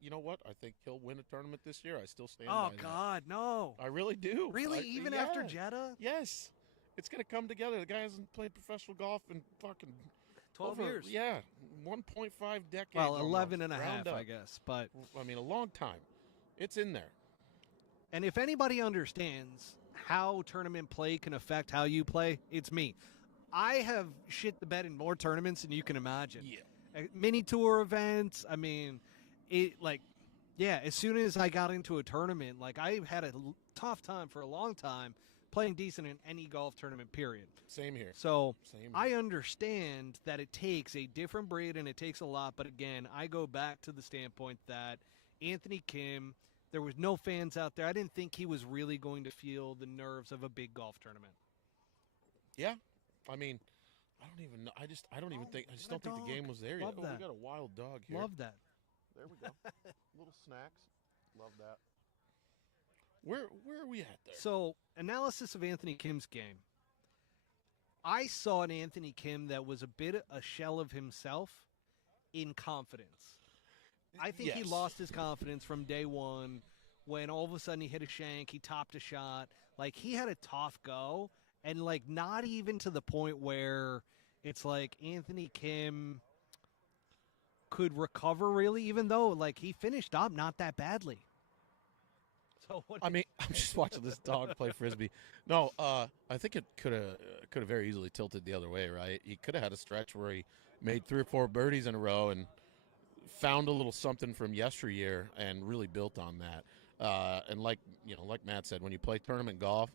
You know what? I think he'll win a tournament this year. I still stand by that. Oh, God, no. I really do. Really? Even after Jeddah? Yes. It's going to come together. The guy hasn't played professional golf in fucking 12 years. Yeah, 1.5 decades. Well, 11 and a round half, up. I guess. But I mean, a long time. It's in there. And if anybody understands how tournament play can affect how you play, it's me. I have shit the bed in more tournaments than you can imagine. Yeah. Mini tour events. I mean, as soon as I got into a tournament, like I had a tough time for a long time playing decent in any golf tournament, period. Same here. So Same here. I understand that it takes a different breed and it takes a lot. But again, I go back to the standpoint that Anthony Kim, there was no fans out there. I didn't think he was really going to feel the nerves of a big golf tournament. Yeah. I mean, I don't even know. I just don't think the game was there Love yet. that. We got a wild dog here. Love that. There we go. Little snacks. Love that. Where are we at there? So, analysis of Anthony Kim's game. I saw an Anthony Kim that was a bit a shell of himself in confidence. I think he lost his confidence from day one when all of a sudden he hit a shank, he topped a shot. Like, he had a tough go, and, like, not even to the point where it's like Anthony Kim could recover, really, even though, like, he finished up not that badly. So I mean, I'm just watching this dog play Frisbee. No, I think it could have very easily tilted the other way, right? He could have had a stretch where he made 3 or 4 birdies in a row and found a little something from yesteryear and really built on that. And like Matt said, when you play tournament golf,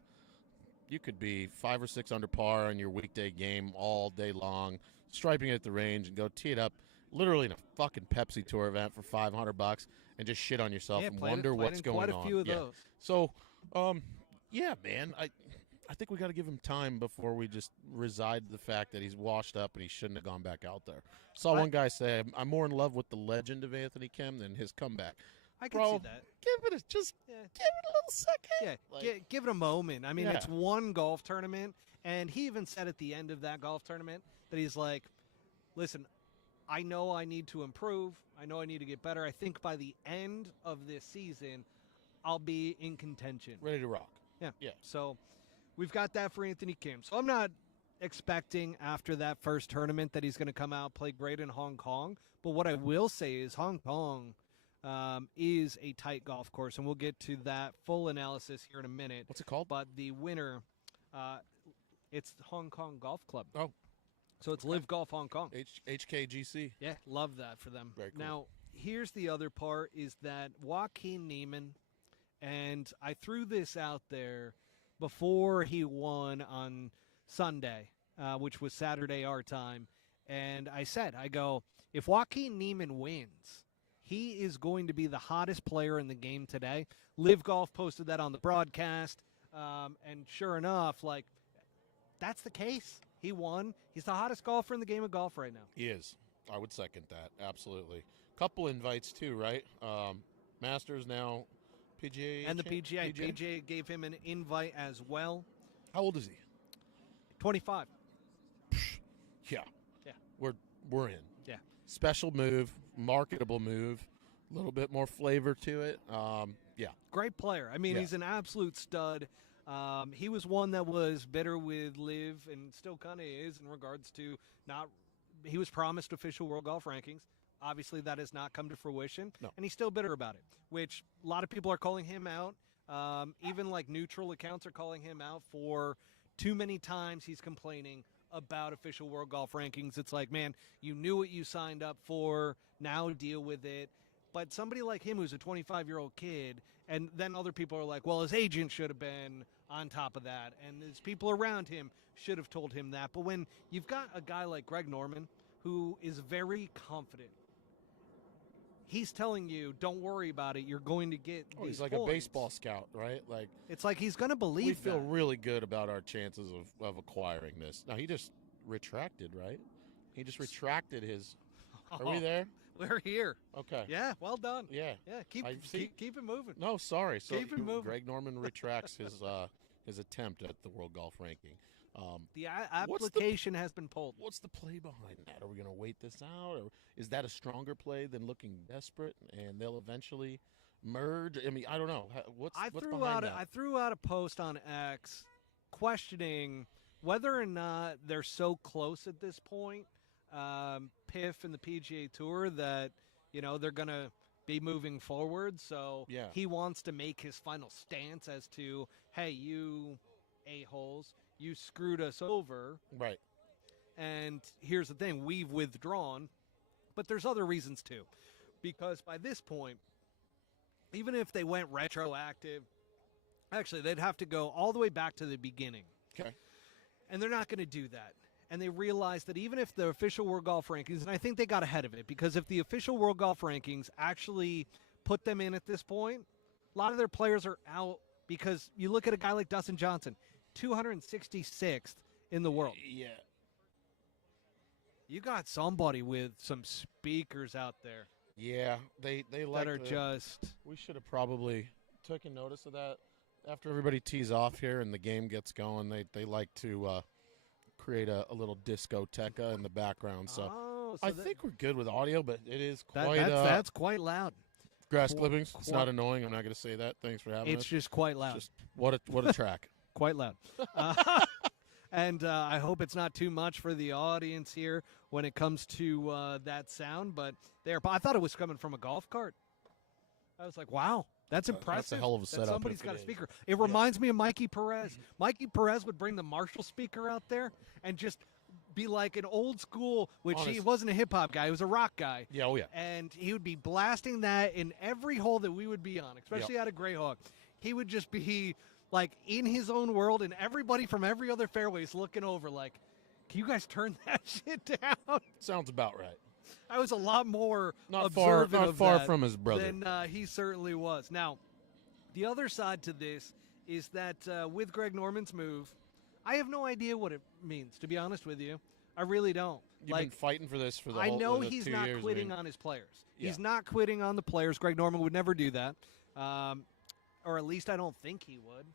you could be 5 or 6 under par in your weekday game all day long, striping it at the range and go tee it up literally in a fucking Pepsi Tour event for $500 and just shit on yourself and wonder what's going on. Quite a few of those. So, yeah, man, I think we got to give him time before we just reside to the fact that he's washed up and he shouldn't have gone back out there. Saw one guy say, "I'm more in love with the legend of Anthony Kim than his comeback." I can see that. Give it a little second. Yeah, give it a moment. I mean, it's one golf tournament, and he even said at the end of that golf tournament that he's like, "Listen, I know I need to improve. I know I need to get better. I think by the end of this season, I'll be in contention." Ready to rock. Yeah. So we've got that for Anthony Kim. So I'm not expecting after that first tournament that he's going to come out, play great in Hong Kong. But what I will say is Hong Kong is a tight golf course, and we'll get to that full analysis here in a minute. What's it called? But the winner, it's Hong Kong Golf Club. Oh. So it's LIV Golf Hong Kong. HKGC. Yeah, love that for them. Very cool. Now, here's the other part is that Joaquin Niemann, and I threw this out there before he won on Sunday, which was Saturday our time, and I said, if Joaquin Niemann wins, he is going to be the hottest player in the game today. LIV Golf posted that on the broadcast, and sure enough, that's the case. He won. He's the hottest golfer in the game of golf right now. He is. I would second that. Absolutely. Couple invites too, right? Masters now, PGA. And the PGA. PGA gave him an invite as well. How old is he? 25. Yeah. Yeah. We're in. Yeah. Special move, marketable move, a little bit more flavor to it. Yeah. Great player. I mean, he's an absolute stud. He was one that was bitter with LIV and still kind of is in regards to he was promised official world golf rankings. Obviously, that has not come to fruition, and he's still bitter about it, which a lot of people are calling him out. Even neutral accounts are calling him out for too many times he's complaining about official world golf rankings. It's like, man, you knew what you signed up for. Now deal with it. But somebody like him who's a 25-year-old kid, and then other people are like, well, his agent should have been on top of that, and his people around him should have told him that. But when you've got a guy like Greg Norman, who is very confident. He's telling you, don't worry about it. You're going to get these he's like points. a baseball scout, right? Like it's like he's going to believe we feel that. really good about our chances of acquiring this. Now, he just retracted, right? He just retracted his – Are we there? We're here. Okay. Yeah, well done. Yeah. Yeah, keep it moving. No, sorry. So keep it moving. Greg Norman retracts his attempt at the world golf ranking. The application has been pulled. What's the play behind that? Are we going to wait this out? Or is that a stronger play than looking desperate and they'll eventually merge? I mean, I don't know. What's behind that? I threw out a post on X questioning whether or not they're so close at this point, PIF and the PGA Tour, that they're going to be moving forward. So he wants to make his final stance as to, hey, you a-holes, you screwed us over. Right. And here's the thing, we've withdrawn, but there's other reasons too. Because by this point, even if they went retroactive, actually they'd have to go all the way back to the beginning. Okay. And they're not going to do that. And they realized that even if the official World Golf Rankings, and I think they got ahead of it, because if the official World Golf Rankings actually put them in at this point, a lot of their players are out, because you look at a guy like Dustin Johnson, 266th in the world. Yeah. You got somebody with some speakers out there. Yeah, they like that are just. We should have probably taken notice of that after everybody tees off here and the game gets going. They like to create a little discoteca in the background. So, I think we're good with audio, but it is quite. That's quite loud. Grass clippings. It's not annoying. I'm not going to say that. Thanks for having us. It's just quite loud. Just what a track. Quite loud. And I hope it's not too much for the audience here when it comes to that sound. But I thought it was coming from a golf cart. I was like, wow, that's impressive. That's a hell of a setup. Somebody's got a speaker. It reminds me of Mikey Perez. Mikey Perez would bring the Marshall speaker out there and just be like an old school, which he wasn't a hip-hop guy. He was a rock guy. Yeah, oh yeah. And he would be blasting that in every hole that we would be on, especially out of Greyhawk. He would just be like in his own world, and everybody from every other fairway is looking over like, can you guys turn that shit down? Sounds about right. I was a lot more not far from his brother than he certainly was. Now, the other side to this is that with Greg Norman's move, I have no idea what it means, to be honest with you. I really don't. You've been fighting for this for the whole 2 years. I know he's not quitting on his players. Yeah. He's not quitting on the players. Greg Norman would never do that. Or at least I don't think he would.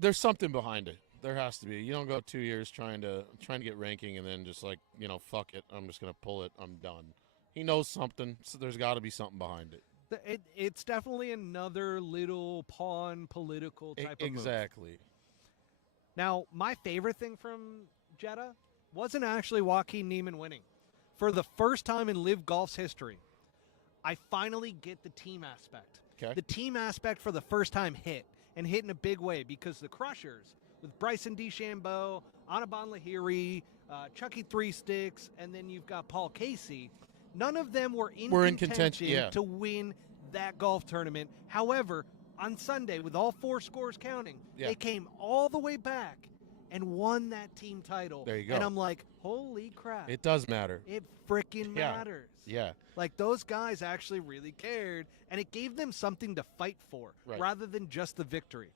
There's something behind it. There has to be. You don't go 2 years trying to get ranking and then just like, fuck it. I'm just going to pull it. I'm done. He knows something, so there's got to be something behind it. It's definitely another little pawn political type of move. Exactly. Now, my favorite thing from Jeddah wasn't actually Joaquin Niemann winning. For the first time in LIV Golf's history, I finally get the team aspect. Okay. The team aspect for the first time hit, and hit in a big way, because the Crushers, with Bryson DeChambeau, Anaban Lahiri, Chucky Three Sticks, and then you've got Paul Casey, none of them were in contention to win that golf tournament. However, on Sunday, with all 4 scores counting, they came all the way back and won that team title. There you go. And I'm like, holy crap. It does matter. It freaking matters. Yeah. Like, those guys actually really cared, and it gave them something to fight for rather than just the victory.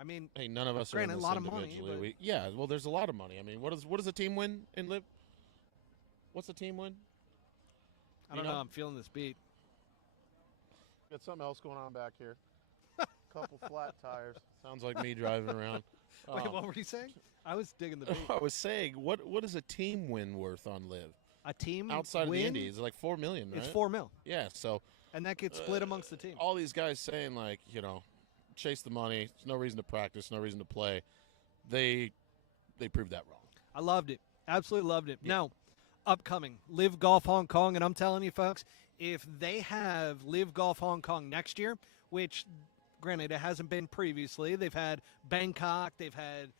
I mean, hey, none of us are in this a lot of individually. money. Well, there's a lot of money. I mean, what does a team win in LIV? What's a team win? I don't know. I'm feeling this beat. Got something else going on back here. Couple flat tires. Sounds like me driving around. Wait, what were you saying? I was digging the beat. I was saying, what is a team win worth on LIV? A team outside win? of the Indies, it's like $4 million, right? It's $4 million. Yeah, so and that gets split amongst the team. All these guys saying like, chase the money. There's no reason to practice, no reason to play. They proved that wrong. I loved it. Absolutely loved it. Yeah. Now, upcoming LIV Golf Hong Kong, and I'm telling you, folks, if they have LIV Golf Hong Kong next year, which, granted, it hasn't been previously. They've had Bangkok. They've had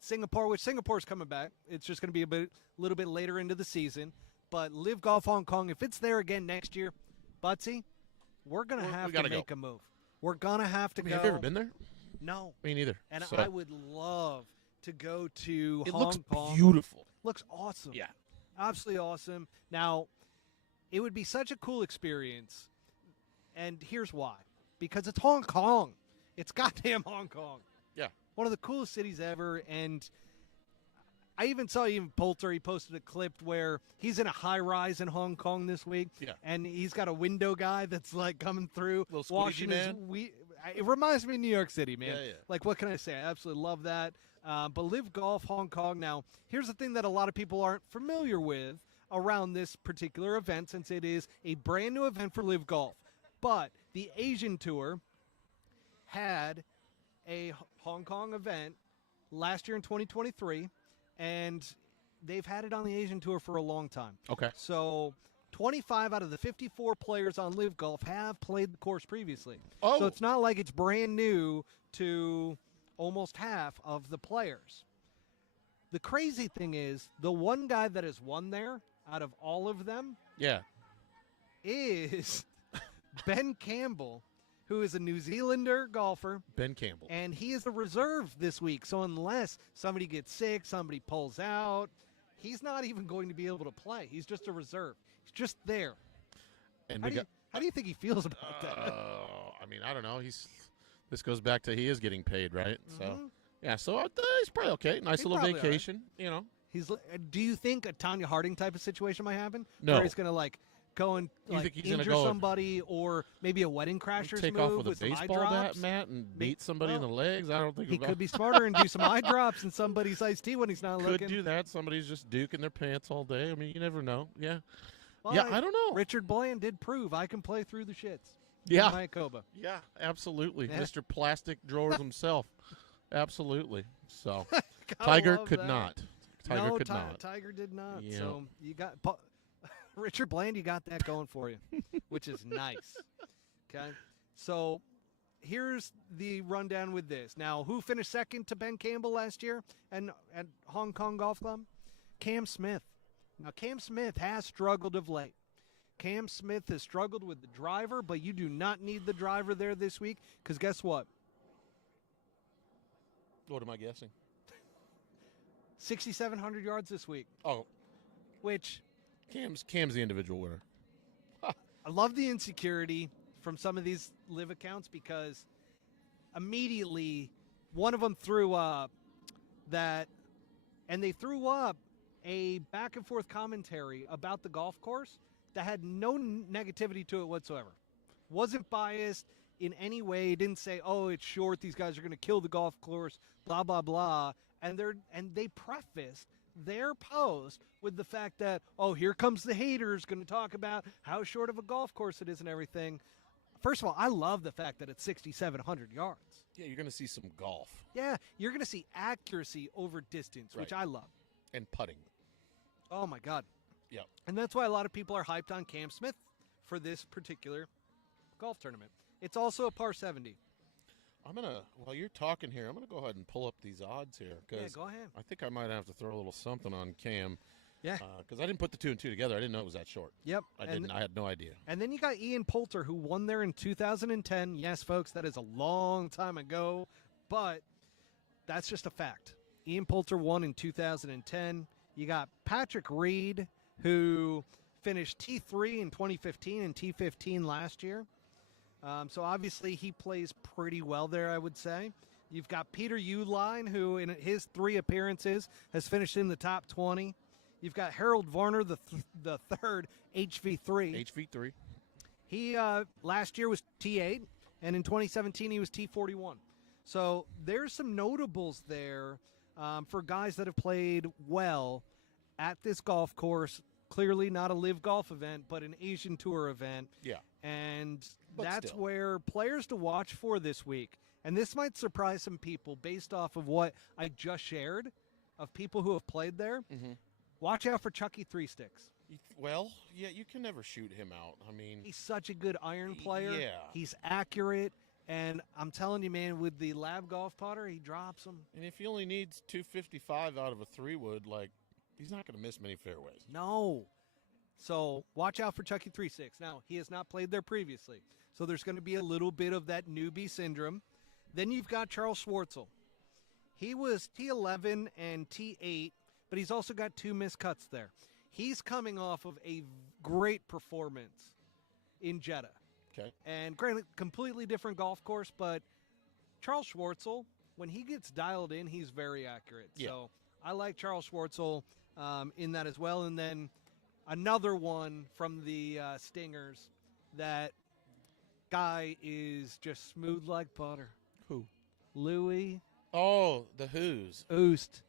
Singapore, which Singapore's coming back. It's just going to be a little bit later into the season. But LIV Golf Hong Kong, if it's there again next year, Butsy, we're going to have to make a move. We're going to have to go. Have you ever been there? No. Me neither. And I would love to go to Hong Kong. It looks beautiful. Looks awesome. Yeah. Absolutely awesome. Now, it would be such a cool experience, and here's why. Because it's Hong Kong. It's goddamn Hong Kong. Yeah. One of the coolest cities ever, and I even saw Poulter, he posted a clip where he's in a high-rise in Hong Kong this week, and he's got a window guy that's, like, coming through. Little squeegee man. It reminds me of New York City, man. Yeah. Like, what can I say? I absolutely love that. But LIV Golf Hong Kong, now, here's the thing that a lot of people aren't familiar with around this particular event, since it is a brand-new event for LIV Golf. But the Asian Tour had a Hong Kong event last year in 2023, and they've had it on the Asian Tour for a long time. Okay. So 25 out of the 54 players on LIV Golf have played the course previously. Oh. So it's not like it's brand new to almost half of the players. The crazy thing is, the one guy that has won there out of all of them is Ben Campbell, who is a New Zealander golfer. Ben Campbell. And he is a reserve this week. So unless somebody gets sick, somebody pulls out, he's not even going to be able to play. He's just a reserve. He's just there. And how do you think he feels about that? I mean, I don't know. This goes back to he is getting paid, right? So, yeah, so he's probably okay. Nice little vacation, you know. Do you think a Tanya Harding type of situation might happen? No. Where he's going to, like, go and injure somebody, or maybe a wedding crashers take move off with a some baseball bat, Matt, and beat somebody in the legs. I don't think he could be smarter and do some eye drops in somebody's iced tea when he's not looking. Could do that. Somebody's just duking their pants all day. I mean, you never know. Yeah. Well, yeah, I don't know. Richard Bland did prove I can play through the shits. Yeah. Mayakoba. Yeah, absolutely. Yeah. Mr. Plastic Drawers himself. Absolutely. So Tiger could not. Tiger could not. Tiger did not. Yeah. So you got Richard Bland, you got that going for you, which is nice. Okay. So here's the rundown with this. Now, who finished second to Ben Campbell last year at Hong Kong Golf Club? Cam Smith. Now, Cam Smith has struggled of late. Cam Smith has struggled with the driver, but you do not need the driver there this week, because guess what? What am I guessing? 6,700 yards this week. Oh. Which... Cam's the individual winner. I love the insecurity from some of these LIV accounts, because immediately one of them threw up that, and they threw up a back and forth commentary about the golf course that had no negativity to it whatsoever. Wasn't biased in any way. Didn't say, oh, it's short, these guys are going to kill the golf course, blah, blah, blah. And they prefaced their post with the fact that, oh, here comes the haters going to talk about how short of a golf course it is and everything. First of all, I love the fact that it's 6,700 yards. Yeah, you're going to see some golf. Yeah, you're going to see accuracy over distance, which I love. And putting. Oh, my God. Yeah. And that's why a lot of people are hyped on Cam Smith for this particular golf tournament. It's also a par 70. While you're talking here, I'm going to go ahead and pull up these odds here. Yeah, go ahead. I think I might have to throw a little something on Cam. Yeah. Because I didn't put the 2 and 2 together. I didn't know it was that short. Yep. I had no idea. And then you got Ian Poulter, who won there in 2010. Yes, folks, that is a long time ago, but that's just a fact. Ian Poulter won in 2010. You got Patrick Reed, who finished T3 in 2015 and T15 last year. So obviously he plays pretty well there, I would say. You've got Peter Uline, who in his 3 appearances has finished in the top 20. You've got Harold Varner, the third, HV3. HV3. He last year was T8, and in 2017 he was T41. So there's some notables there for guys that have played well at this golf course. Clearly not a LIV Golf event, but an Asian Tour event. Yeah. And But that's still. where players to watch for this week. And this might surprise some people based off of what I just shared of people who have played there. Mm-hmm. Watch out for Chucky Three Sticks. Well, yeah, you can never shoot him out. I mean, he's such a good iron player. Yeah. He's accurate. And I'm telling you, man, with the LIV Golf putter, he drops them. And if he only needs 255 out of a 3-wood, he's not going to miss many fairways. No. So watch out for Chucky 3-6. Now, he has not played there previously, so there's going to be a little bit of that newbie syndrome. Then you've got Charles Schwartzel. He was T11 and T8, but he's also got 2 missed cuts there. He's coming off of a great performance in Jeddah. Okay. And granted, completely different golf course, but Charles Schwartzel, when he gets dialed in, he's very accurate. Yeah. So I like Charles Schwartzel in that as well. And then another one from the Stingers, that guy is just smooth like butter. Who? Louis. Oh, the Who's. Oost.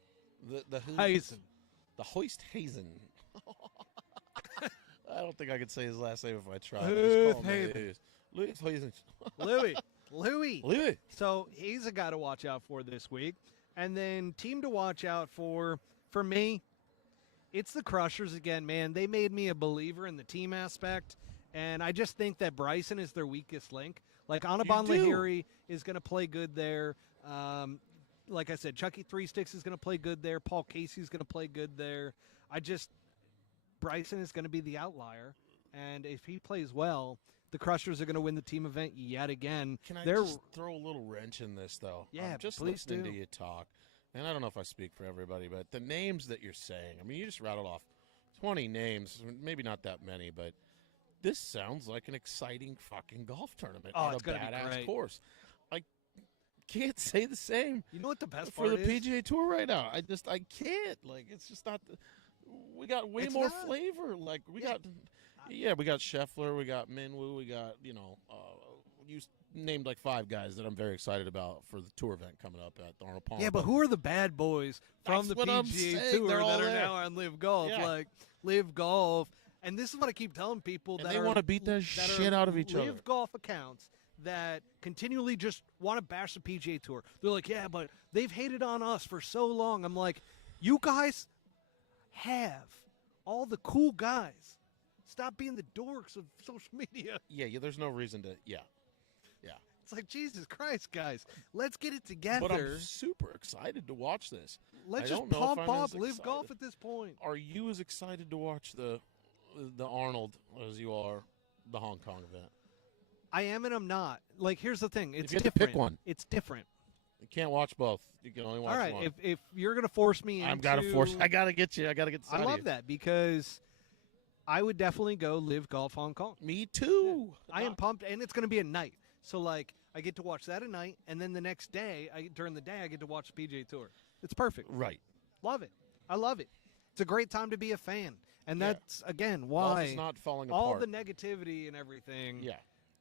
The Who's. Hazen. The Hoist Hazen. I don't think I could say his last name if I tried. Louis Hazen. Louis. So he's a guy to watch out for this week. And then team to watch out for me, it's the Crushers again, man. They made me a believer in the team aspect. And I just think that Bryson is their weakest link. Like, Anaban Lahiri is going to play good there. Like I said, Chucky Three Sticks is going to play good there. Paul Casey is going to play good there. Bryson is going to be the outlier. And if he plays well, the Crushers are going to win the team event yet again. Can I just throw a little wrench in this, though? Yeah, I'm just please listening do. to you talk. And I don't know if I speak for everybody, but the names that you're saying, I mean, you just rattled off 20 names, maybe not that many, but this sounds like an exciting fucking golf tournament on a badass course. I can't say the same. You know what the best for part the is? PGA Tour right now. I can't. Like, it's just not. We got way more flavor. Like, we got Scheffler, we got Minwoo, we got you named like 5 guys that I'm very excited about for the tour event coming up at the Arnold Palmer. Yeah, but who are the bad boys from the PGA Tour that are now on LIV Golf? Yeah. Like LIV Golf. And this is what I keep telling people and they want to beat the shit out of each other. LIV Golf accounts that continually just want to bash the PGA Tour. They're like, yeah, but they've hated on us for so long. I'm like, you guys have all the cool guys. Stop being the dorks of social media. Yeah, there's no reason to, yeah. It's like, Jesus Christ, guys. Let's get it together. But I'm super excited to watch this. Let's just pump up LIV Golf at this point. Are you as excited to watch the Arnold as you are the Hong Kong event? I am and I'm not. Like, here's the thing. It's different. different. Pick one. It's different. You can't watch both. You can only watch one. All right, if you're going to force me into... I got to get you. I got to get the I love that because I would definitely go LIV Golf Hong Kong. Me too. Yeah. I am pumped, and it's going to be a night. So, like, I get to watch that at night, and then the next day, during the day, I get to watch the PGA Tour. It's perfect. Right. Love it. I love it. It's a great time to be a fan. And that's, again, why golf is not falling all apart. the negativity and everything Yeah.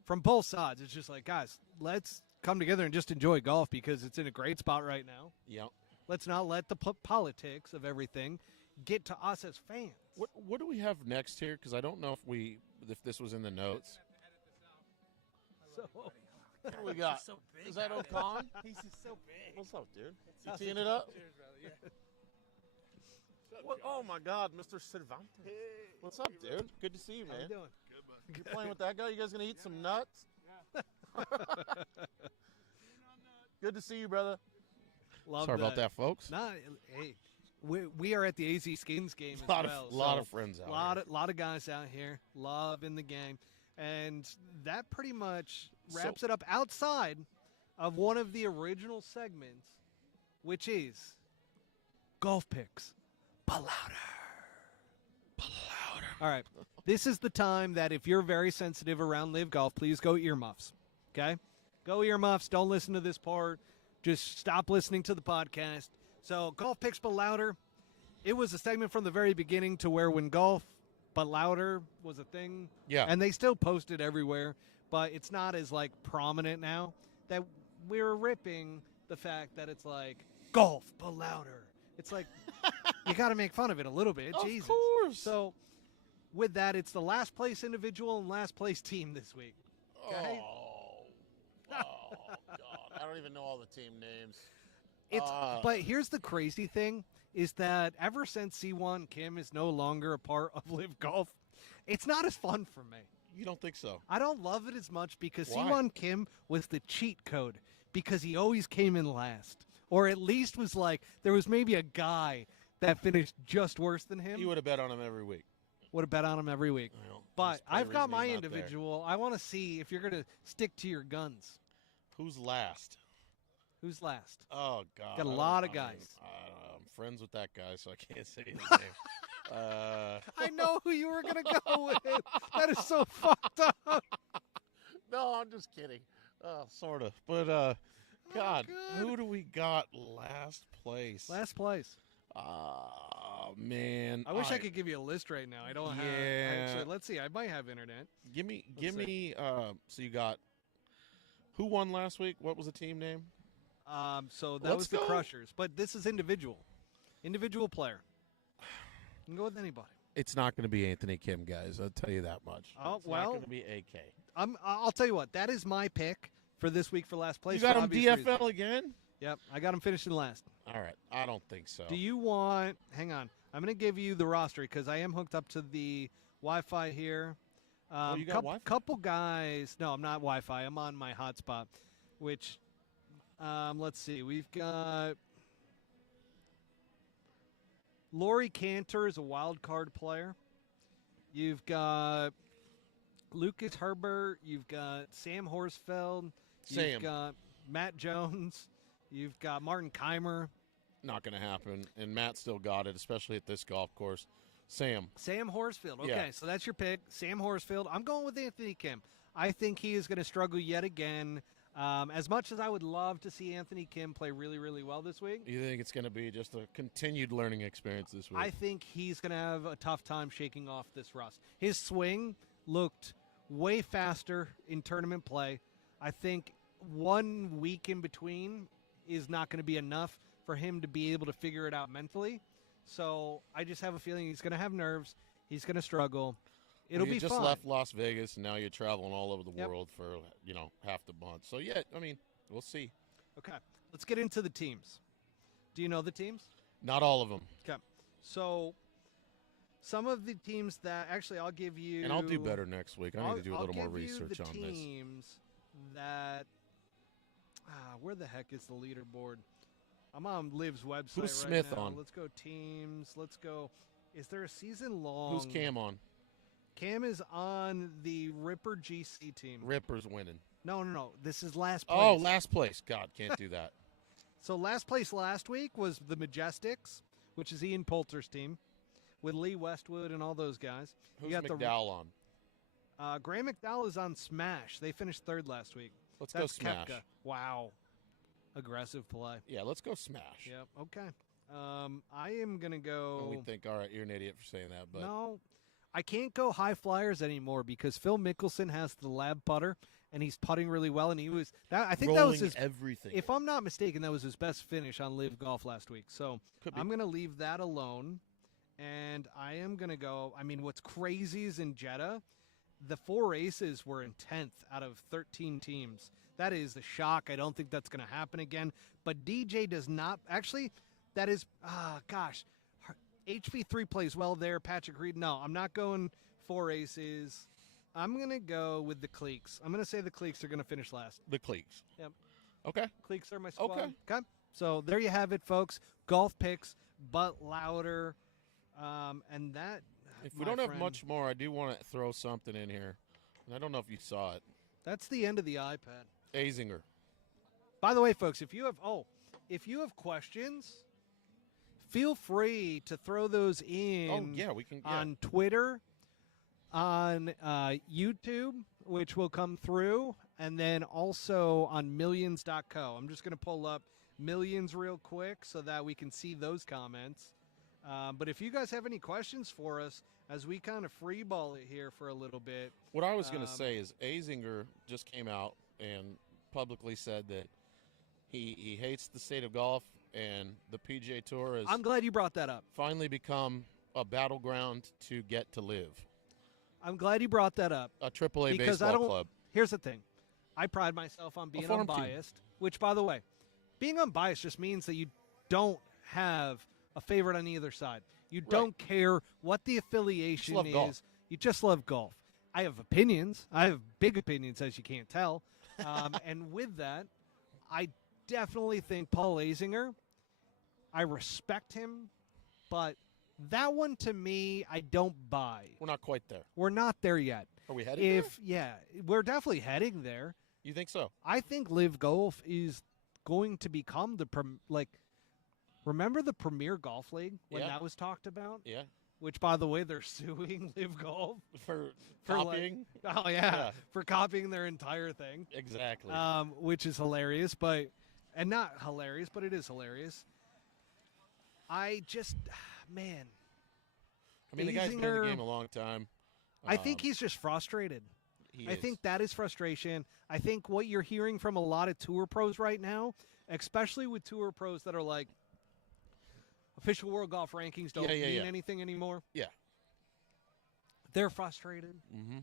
from both sides. It's just like, guys, let's come together and just enjoy golf because it's in a great spot right now. Yep. Let's not let the politics of everything get to us as fans. What do we have next here? Because I don't know if this was in the notes. So, what do we got? So big. Is that Ocon? He's just so big. What's up, dude? You teeing it up? Cheers, brother. Yeah. What? Oh my God, Mr. Cervantes. Hey. What's up, dude? Good to see you, how you man. doing? Good, bud. You playing with that guy? You guys gonna eat some nuts? Good to see you, brother. Love Sorry about that, folks. Nah, hey, we are at the AZ Skins game as well. A lot of friends out here. Lot of guys out here. Love in the game. And that pretty much wraps it up outside of one of the original segments, which is golf picks. Louder. All right. This is the time that if you're very sensitive around LIV Golf, please go earmuffs. Okay? Go earmuffs. Don't listen to this part. Just stop listening to the podcast. So, golf picks but louder. It was a segment from the very beginning to where when golf but louder was a thing. Yeah. And they still post it everywhere, but it's not as like prominent now that we're ripping the fact that it's like golf but louder. It's like you got to make fun of it a little bit. Jesus. Of course. So with that, it's the last place individual and last place team this week. Okay? Oh, God. I don't even know all the team names. But here's the crazy thing is that ever since C1 Kim is no longer a part of LIV Golf, it's not as fun for me. You don't think so? I don't love it as much because Why? C1 Kim was the cheat code because he always came in last. Or at least was like, there was maybe a guy that finished just worse than him. You would have bet on him every week. Would have bet on him every week. Well, But there's I've got reason my he's not there. individual. I want to see if you're going to stick to your guns. Who's last? Who's last? Oh, God. Got a lot of guys. I'm friends with that guy, so I can't say his name. I know who you were going to go with. That is so fucked up. No, I'm just kidding. Sort of. But, God, who do we got last place? Last place. Man. I wish I could give you a list right now. I don't have. Actually, let's see. I might have internet. Give me. So you got. Who won last week? What was the team name? So that was the Crushers, but this is individual player. You can go with anybody. It's not going to be Anthony Kim, guys. I'll tell you that much. Oh, it's not going to be AK. I'll tell you what. That is my pick for this week for last place. You got him DFL again? Yep, I got him finishing last. All right, I don't think so. Do you want? Hang on, I'm going to give you the roster because I am hooked up to the Wi-Fi here. You got Wi-Fi? Couple guys. No, I'm not Wi-Fi. I'm on my hotspot. Which, let's see. We've got Laurie Cantor is a wild card player. You've got Lucas Herbert. You've got Sam Horsfeld. You've got Matt Jones. You've got Martin Keimer. Not going to happen. And Matt still got it, especially at this golf course. Sam Horsfield. Okay, yeah. So that's your pick. Sam Horsfield. I'm going with Anthony Kim. I think he is going to struggle yet again. As much as I would love to see Anthony Kim play really, really well this week. You think it's going to be just a continued learning experience this week? I think he's going to have a tough time shaking off this rust. His swing looked way faster in tournament play. I think 1 week in between is not going to be enough for him to be able to figure it out mentally. So I just have a feeling he's going to have nerves. He's going to struggle. It'll be fun. You just left Las Vegas, and now you're traveling all over the world for, half the month. So, yeah, I mean, we'll see. Okay, let's get into the teams. Do you know the teams? Not all of them. Okay, so some of the teams that actually I'll give you. And I'll do better next week. I need to do a little more research on this. Teams that. Where the heck is the leaderboard? I'm on Liv's website. Who's Smith right now. on? Let's go teams. Let's go. Is there a season long? Who's Cam on? Cam is on the Ripper GC team. Ripper's winning. No. This is last place. Oh, last place. God, can't do that. So last place last week was the Majestics, which is Ian Poulter's team, with Lee Westwood and all those guys. Who's McDowell on? Graham McDowell is on Smash. They finished third last week. Let's go Smash. Koepka. Wow. Aggressive play. Yeah, let's go Smash. Yep, okay. I am going to go. We think, all right, you're an idiot for saying that. But no, I can't go high flyers anymore because Phil Mickelson has the lab putter, and he's putting really well. And he was I think that was his everything. If I'm not mistaken, that was his best finish on LIV Golf last week. So I'm going to leave that alone, and I am going to go. I mean, what's crazy is in Jeddah, the 4 aces were in 10th out of 13 teams. That is a shock. I don't think that's going to happen again. But DJ does not actually. That is, HV3 plays well there. Patrick Reed. No, I'm not going 4 aces. I'm going to go with the Cleeks. I'm going to say the Cleeks are going to finish last. The Cleeks. Yep. Okay. Cleeks are my squad. Okay. So there you have it, folks. Golf picks, but louder. And that. If we don't have much more, I do want to throw something in here. And I don't know if you saw it. That's the end of the iPad. Azinger. By the way, folks, if you have questions, feel free to throw those in. Oh, yeah, we can. On Twitter, on YouTube, which will come through, and then also on millions.co. I'm just going to pull up Millions real quick so that we can see those comments. But if you guys have any questions for us as we kind of freeball it here for a little bit. What I was going to say is Azinger just came out and publicly said that he hates the state of golf and the PGA Tour has I'm glad you brought that up. Finally become a battleground to get to live. I'm glad you brought that up. A AAA baseball club. Here's the thing. I pride myself on being unbiased, which, by the way, being unbiased just means that you don't have a favorite on either side. You don't care what the affiliation is. Golf. You just love golf. I have opinions. I have big opinions, as you can't tell. And with that, I definitely think Paul Azinger, I respect him, but that one to me, I don't buy. We're not quite there. We're not there yet. Are we heading there? Yeah, we're definitely heading there. You think so? I think LIV Golf is going to become remember the Premier Golf League when that was talked about? Yeah. which, by the way, they're suing LIV Golf for copying. copying. Oh yeah, for copying their entire thing. Exactly. Which is hilarious, and not hilarious, but it is hilarious. I just, man. I mean, the guy's been in Azinger, the game a long time. I think he's just frustrated. I think that is frustration. I think what you're hearing from a lot of tour pros right now, especially with tour pros that are like, official world golf rankings don't mean anything anymore. Yeah. They're frustrated. Mm-hmm.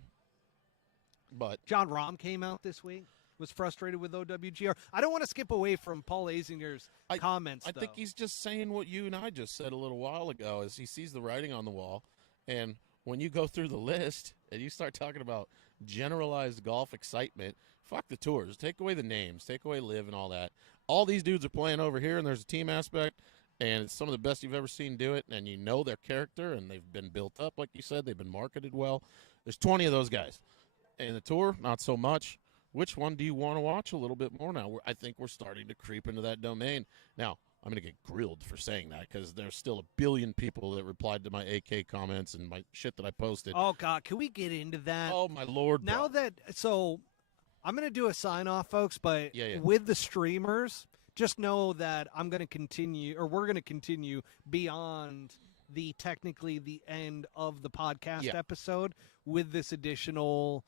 But John Rahm came out this week, was frustrated with OWGR. I don't want to skip away from Paul Azinger's comments, I think he's just saying what you and I just said a little while ago, is he sees the writing on the wall. And when you go through the list and you start talking about generalized golf excitement, fuck the tours. Take away the names. Take away LIV and all that. All these dudes are playing over here, and there's a team aspect, and it's some of the best you've ever seen do it, and you know their character, and they've been built up, like you said. They've been marketed well. There's 20 of those guys. And the tour, not so much. Which one do you want to watch a little bit more now? I think we're starting to creep into that domain. Now, I'm going to get grilled for saying that because there's still a billion people that replied to my AK comments and my shit that I posted. Oh, God, can we get into that? Oh, my Lord, now bro. So I'm going to do a sign-off, folks, but with the streamers, just know that I'm going to continue, or we're going to continue beyond technically the end of the podcast episode with this additional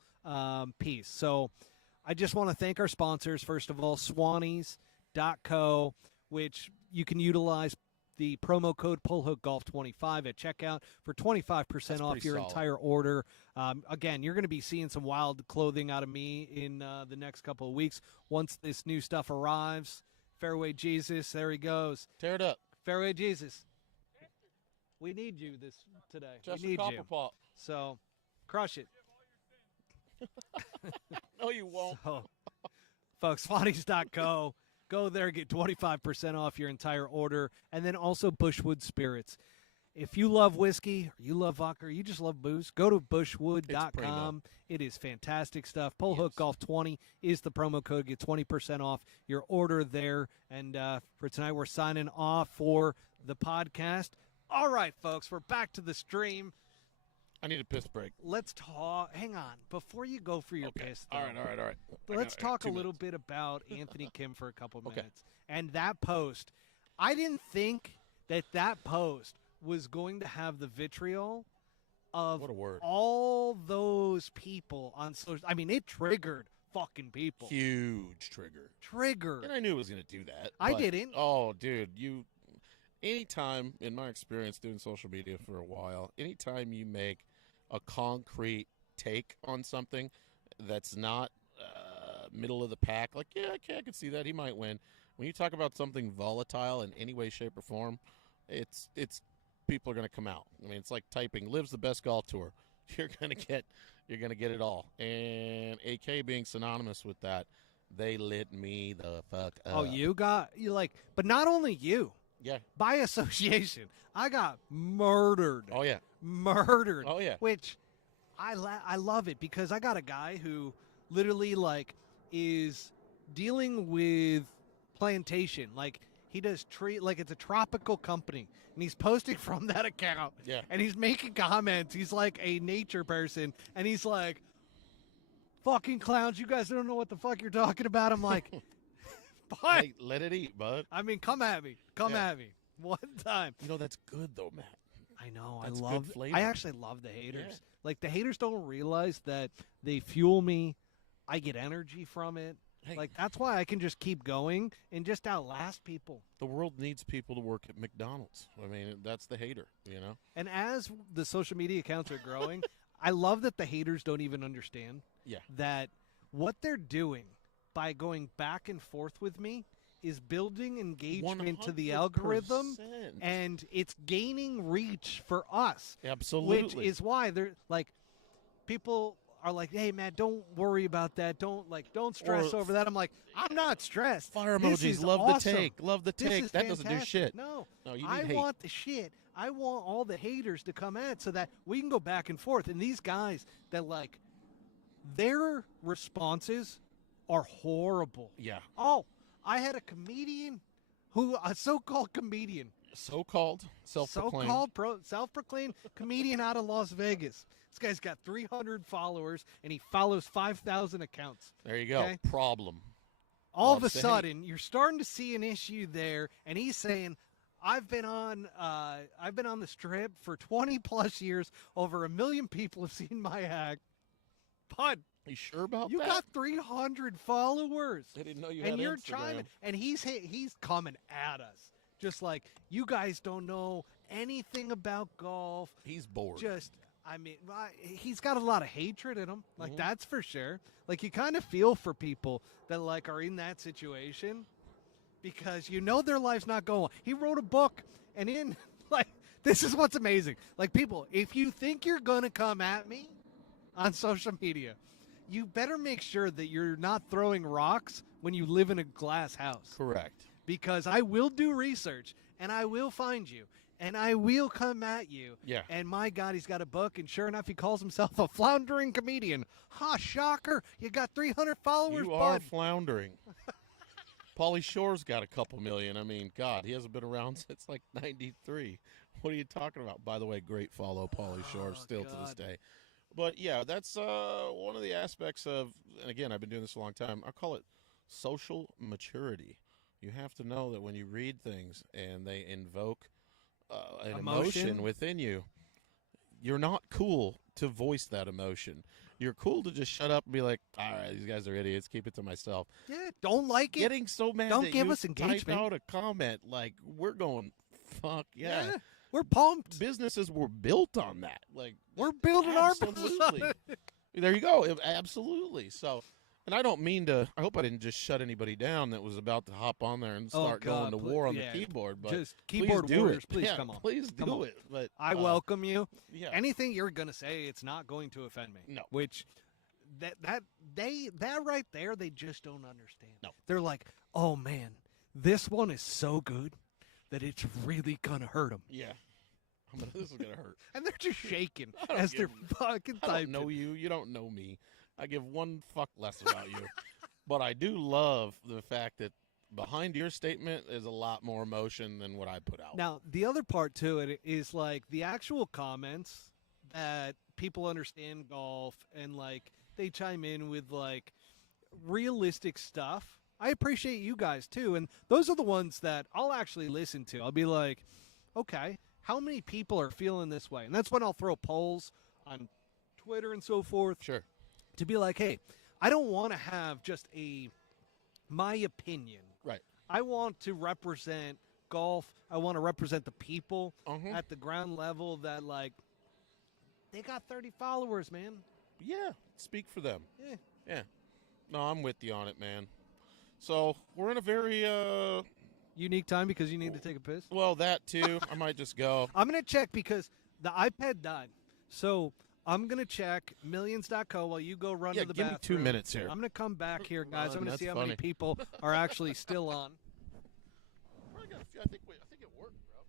piece. So I just want to thank our sponsors, first of all, Swannies.co, which you can utilize the promo code PullHookGolf25 at checkout for 25% off your entire order. Again, you're going to be seeing some wild clothing out of me in the next couple of weeks once this new stuff arrives. Fairway Jesus, there he goes. Tear it up. Fairway Jesus. We need you today. Just we need copper you. pot. So, crush it. No, you won't. So, folks, Swannies.co. Go there, get 25% off your entire order, and then also Bushwood Spirits. If you love whiskey, or you love vodka, or you just love booze, go to bushwood.com. It is fantastic stuff. Pull Hook Golf 20 is the promo code. Get 20% off your order there. And for tonight, we're signing off for the podcast. All right, folks, we're back to the stream. I need a piss break. Let's talk. Hang on. Before you go for your piss, though, All right. Let's talk a little bit about Anthony Kim for a couple minutes. And that post, I didn't think that post was going to have the vitriol of all those people on social. I mean, it triggered fucking people. Huge trigger. And I knew it was going to do that. I didn't. Oh, dude, anytime, in my experience doing social media for a while, anytime you make a concrete take on something that's not middle of the pack, like, I could see that. He might win. When you talk about something volatile in any way, shape, or form, it's people are going to come out. I mean, it's like typing "LIV's the best golf tour." You're going to get it all. And AK being synonymous with that, they lit me the fuck up. Oh, you like, but not only you. Yeah. By association, I got murdered. Oh, yeah. Murdered. Oh, yeah. Which I love it because I got a guy who literally, like, is dealing with plantation. Like, he does it's a tropical company. And he's posting from that account. Yeah. And he's making comments. He's like a nature person. And he's like, fucking clowns, you guys don't know what the fuck you're talking about. I'm like... Hey, let it eat, bud. I mean, come at me. Come at me. One time. You know, that's good, though, Matt. I know. That's I love good flavor. I actually love the haters. Yeah. Like, the haters don't realize that they fuel me. I get energy from it. Hey. Like, that's why I can just keep going and just outlast people. The world needs people to work at McDonald's. I mean, that's the hater, you know? And as the social media accounts are growing, I love that the haters don't even understand that what they're doing by going back and forth with me is building engagement 100%. to the algorithm, and it's gaining reach for us. Absolutely. Which is why they're like, people are like, hey man, don't worry about that. Don't stress over that. I'm like, I'm not stressed. Fire emojis, love awesome. the take. Love the take. That doesn't do shit. No, you need I want the shit. I want all the haters to come at so that we can go back and forth. And these guys that, like, their responses are horrible. Yeah. Oh, I had a comedian a so-called comedian So-called, self-proclaimed. Self-proclaimed comedian out of Las Vegas. This guy's got 300 followers, and he follows 5,000 accounts. There you go. Okay? Problem. All of a sudden, you're starting to see an issue there, and he's saying, I've been on the Strip for 20 plus years. Over 1 million people have seen my act. But you sure about that? You got 300 followers. I didn't know you and had you're Instagram. chiming, and he's coming at us, just like you guys don't know anything about golf. He's bored. He's got a lot of hatred in him. Like that's for sure. Like you kind of feel for people that like are in that situation because you know their life's not going. He wrote a book, and this is what's amazing. Like people, if you think you're gonna come at me on social media, you better make sure that you're not throwing rocks when you live in a glass house. Correct. Because I will do research, and I will find you, and I will come at you. Yeah. And my God, he's got a book, and sure enough, he calls himself a floundering comedian. Ha, shocker. You got 300 followers, You are floundering. Pauly Shore's got a couple million. I mean, God, he hasn't been around since like 93. What are you talking about? By the way, great follow, Pauly Shore, still to this day. But, yeah, that's one of the aspects of, and again, I've been doing this a long time, I call it social maturity. You have to know that when you read things and they invoke an emotion within you, you're not cool to voice that emotion. You're cool to just shut up and be like, all right, these guys are idiots, keep it to myself. Yeah, don't like it. Getting so mad don't that give you us engagement. type out a comment like, we're going, fuck, yeah. We're pumped. Businesses were built on that. Like we're building our business on it. There you go. Absolutely. So, and I don't mean to. I hope I didn't just shut anybody down that was about to hop on there and start going to war on the keyboard. But just keyboard warriors, please come on. Please do it. But I welcome you. Yeah. Anything you're gonna say, it's not going to offend me. No. Which that right there, they just don't understand. No. They're like, oh man, this one is so good that it's really gonna hurt them. Yeah. This is gonna hurt. And they're just shaking as they're fucking typing. I don't know you. You don't know me. I give one fuck less about you. But I do love the fact that behind your statement is a lot more emotion than what I put out. Now, the other part to it is like the actual comments that people understand golf and like they chime in with like realistic stuff. I appreciate you guys too. And those are the ones that I'll actually listen to. I'll be like, okay, how many people are feeling this way? And that's when I'll throw polls on Twitter and so forth. Sure. To be like, hey, I don't want to have just my opinion. Right. I want to represent golf. I want to represent the people at the ground level that, like, they got 30 followers, man. Yeah. Speak for them. Yeah. Yeah. No, I'm with you on it, man. So we're in a very unique time because you need to take a piss? Well, that too. I might just go. I'm going to check because the iPad died. So I'm going to check millions.co while you go run to the bathroom. Give me 2 minutes here. I'm going to come back here, guys. I'm going to see how funny. many people are actually still on. I think it worked, bro.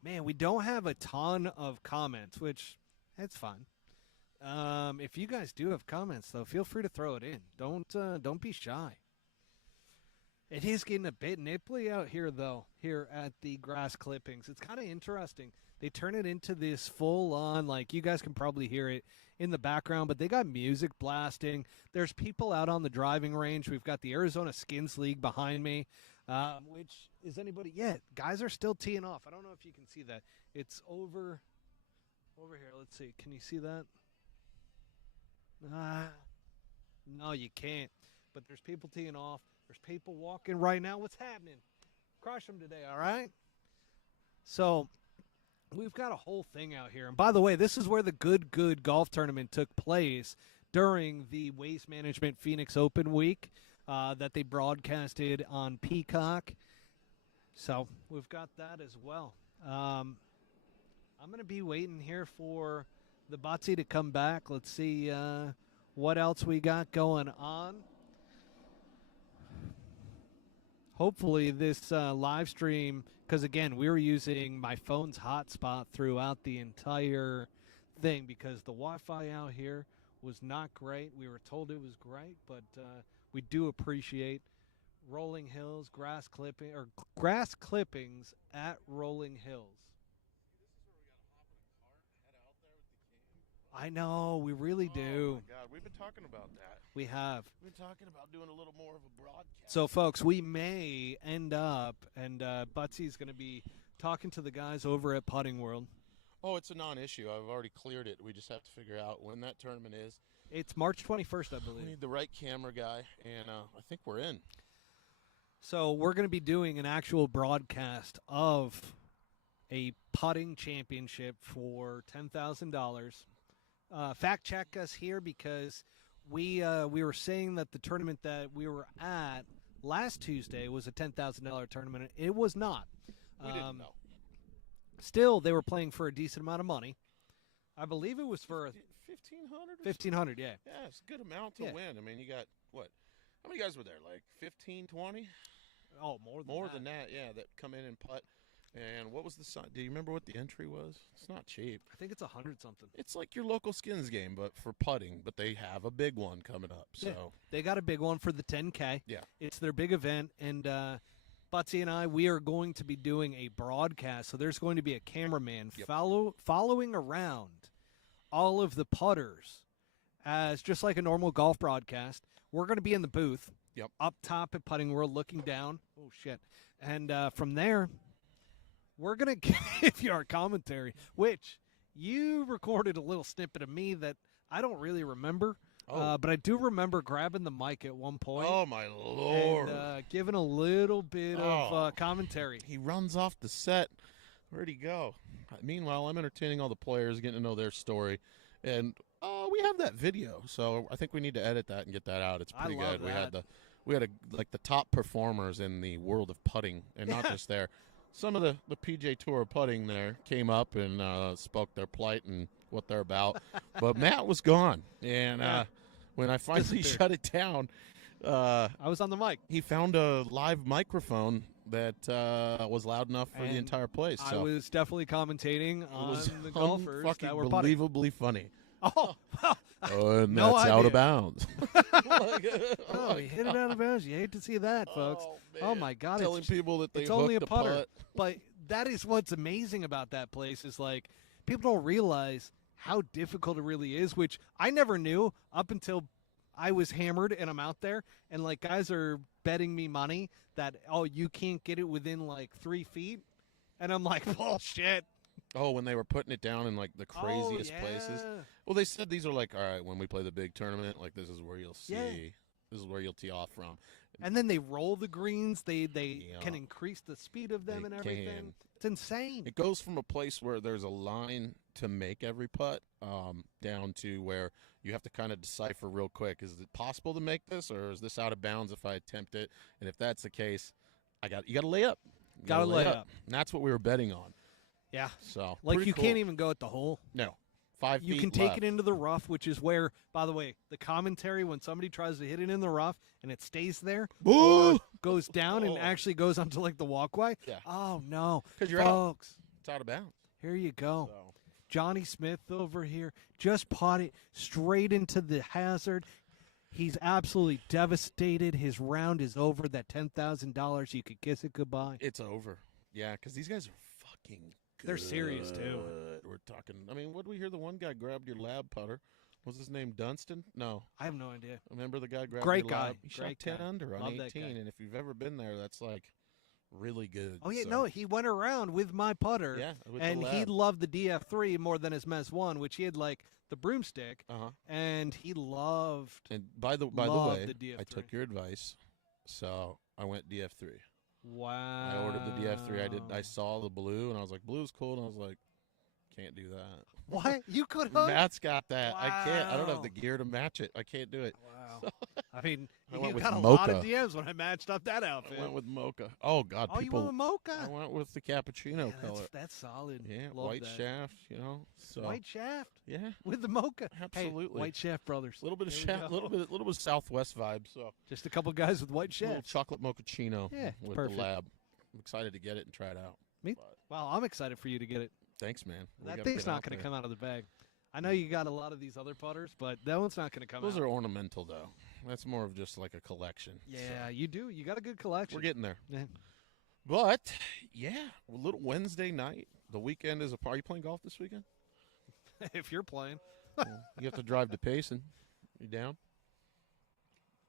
Man, we don't have a ton of comments, which that's fine. If you guys do have comments, though, feel free to throw it in. Don't be shy. It is getting a bit nipply out here, though, here at the grass clippings. It's kind of interesting. They turn it into this full-on, like, you guys can probably hear it in the background, but they got music blasting. There's people out on the driving range. We've got the Arizona Skins League behind me, which is anybody? Yeah, guys are still teeing off. I don't know if you can see that. It's over here. Let's see. Can you see that? No, you can't. But there's people teeing off. There's people walking right now. What's happening? Crush them today, all right? So we've got a whole thing out here. And by the way, this is where the Good Golf Tournament took place during the Waste Management Phoenix Open Week that they broadcasted on Peacock. So we've got that as well. I'm going to be waiting here for the Botsy to come back. Let's see what else we got going on. Hopefully this live stream, because again, we were using my phone's hotspot throughout the entire thing because the Wi-Fi out here was not great. We were told it was great, but we do appreciate Rolling Hills grass clippings at Rolling Hills. I know, we really do. Oh my God, we've been talking about that. We have. We've been talking about doing a little more of a broadcast. So, folks, we may end up, and Butsy's going to be talking to the guys over at Putting World. Oh, it's a non-issue. I've already cleared it. We just have to figure out when that tournament is. It's March 21st, I believe. We need the right camera guy, and I think we're in. So we're going to be doing an actual broadcast of a putting championship for $10,000. Fact check us here because we were saying that the tournament that we were at last Tuesday was a $10,000 tournament. It was not. We didn't know. Still, they were playing for a decent amount of money. I believe it was for $1,500. $1,500. Yeah. Yeah, it's a good amount to win. I mean, you got what? How many guys were there? Like 15, 20? Oh, more than that. Yeah, that come in and putt. And what was the sign? Do you remember what the entry was? It's not cheap. I think it's 100 something. It's like your local skins game, but for putting. But they have a big one coming up. So yeah, they got a big one for the 10K. Yeah, it's their big event, and Butsy and I, we are going to be doing a broadcast. So there's going to be a cameraman following around all of the putters, as just like a normal golf broadcast. We're going to be in the booth, up top at Putting World, looking down. Oh shit! And from there, we're going to give you our commentary, which you recorded a little snippet of me that I don't really remember. But I do remember grabbing the mic at one point. Oh, my Lord. And giving a little bit of commentary. He runs off the set. Where'd he go? Meanwhile, I'm entertaining all the players, getting to know their story. And we have that video, so I think we need to edit that and get that out. It's pretty good. That. We had the top performers in the world of putting, and not just there. Some of the PJ Tour putting there came up and spoke their plight and what they're about. But Matt was gone. And when I finally shut it down, I was on the mic. He found a live microphone that was loud enough for the entire place. I was definitely commentating on the golfers that were putting. Unbelievably funny. Oh, and no that's idea. Out of bounds. He hit it out of bounds. You hate to see that, folks. Oh my God! Telling people that it's only a putter, but that is what's amazing about that place is like people don't realize how difficult it really is, which I never knew up until I was hammered and I'm out there, and like guys are betting me money that you can't get it within like 3 feet, and I'm like bullshit. Oh, when they were putting it down in, like, the craziest places. Well, they said these are, like, all right, when we play the big tournament, like, this is where you'll see. Yeah. This is where you'll tee off from. And then they roll the greens. They can increase the speed of them and everything. It's insane. It goes from a place where there's a line to make every putt down to where you have to kind of decipher real quick. Is it possible to make this, or is this out of bounds if I attempt it? And if that's the case, you got to lay up. Got to lay up. And that's what we were betting on. Yeah. So like you can't even go at the hole. No. 5 feet You can take it into the rough, which is where, by the way, the commentary when somebody tries to hit it in the rough and it stays there, goes down and actually goes onto like the walkway. Yeah. Oh no. Because you're folks. It's out of bounds. Here you go. So. Johnny Smith over here just potted straight into the hazard. He's absolutely devastated. His round is over. That $10,000, you could kiss it goodbye. It's over. Yeah, because these guys are fucking good. They're serious, too. We're talking, I mean, what did we hear? The one guy grabbed your lab putter. Was his name Dunstan? No. I have no idea. Remember the guy grabbed Great your guy. lab? He shot 10 under on 18, and if you've ever been there, that's like really good. Oh, yeah, no, he went around with my putter, with and the lab. He loved the DF3 more than his Mes 1, which he had like the broomstick, and he loved. And by the way, the I took your advice, so I went DF3. Wow! I ordered the DF3. I saw the blue, and I was like, "Blue's cool," and I was like, "Can't do that." What? You could hook? Matt's got that. I can't. I don't have Wow. the gear to match it. I can't do it. Wow. I mean, I you went with got a lot of mocha. DMs when I matched up that outfit. I went with mocha. Oh God, Oh, you people. went with mocha? I went with the cappuccino Yeah, color. that's solid. Yeah, Love white that. shaft. So White shaft yeah, with the mocha. absolutely. Hey, White Shaft Brothers. A little bit of There we shaft, go. little bit of Southwest vibe. So Just a couple guys with white a little shafts. chocolate mochaccino Yeah, with perfect. the lab. I'm excited to get it and try it out. Me? But Wow, I'm excited for you to get it. thanks, man. We That gotta thing's get not out going to there. come out of the bag. I know you got a lot of these other putters, but that one's not going to come Those out. are ornamental, though. That's more of just like a collection. Yeah, So you do. You got a good collection. we're getting there. Yeah. But yeah, a little Wednesday night. The weekend is a party. Are you playing golf this weekend? If you're playing. Well, you have to drive to Payson. You down?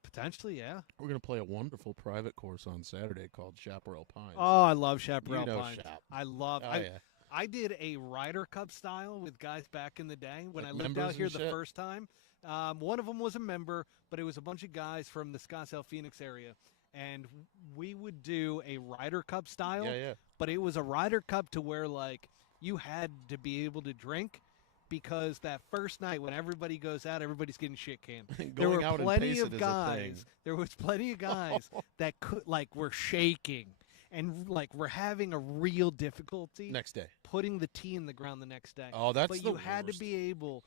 Potentially, yeah. We're gonna play a wonderful private course on Saturday called Chaparral Pines. Oh, I love Chaparral You know Pines. Chap. I love Oh, yeah. I did a Ryder Cup style with guys back in the day when Like I lived members out here and the shit? first time. One of them was a member, but it was a bunch of guys from the Scottsdale, Phoenix area. And we would do a Ryder Cup style, Yeah. but it was a Ryder Cup to where, like, you had to be able to drink because that first night when everybody goes out, everybody's getting shit canned. There Going were out and plenty Payson of is a guys. thing. There was plenty of guys that could, like, were shaking. And, like, we're having a real difficulty Next day. putting the tee in the ground the next day. Oh, that's but the you had worst. to be able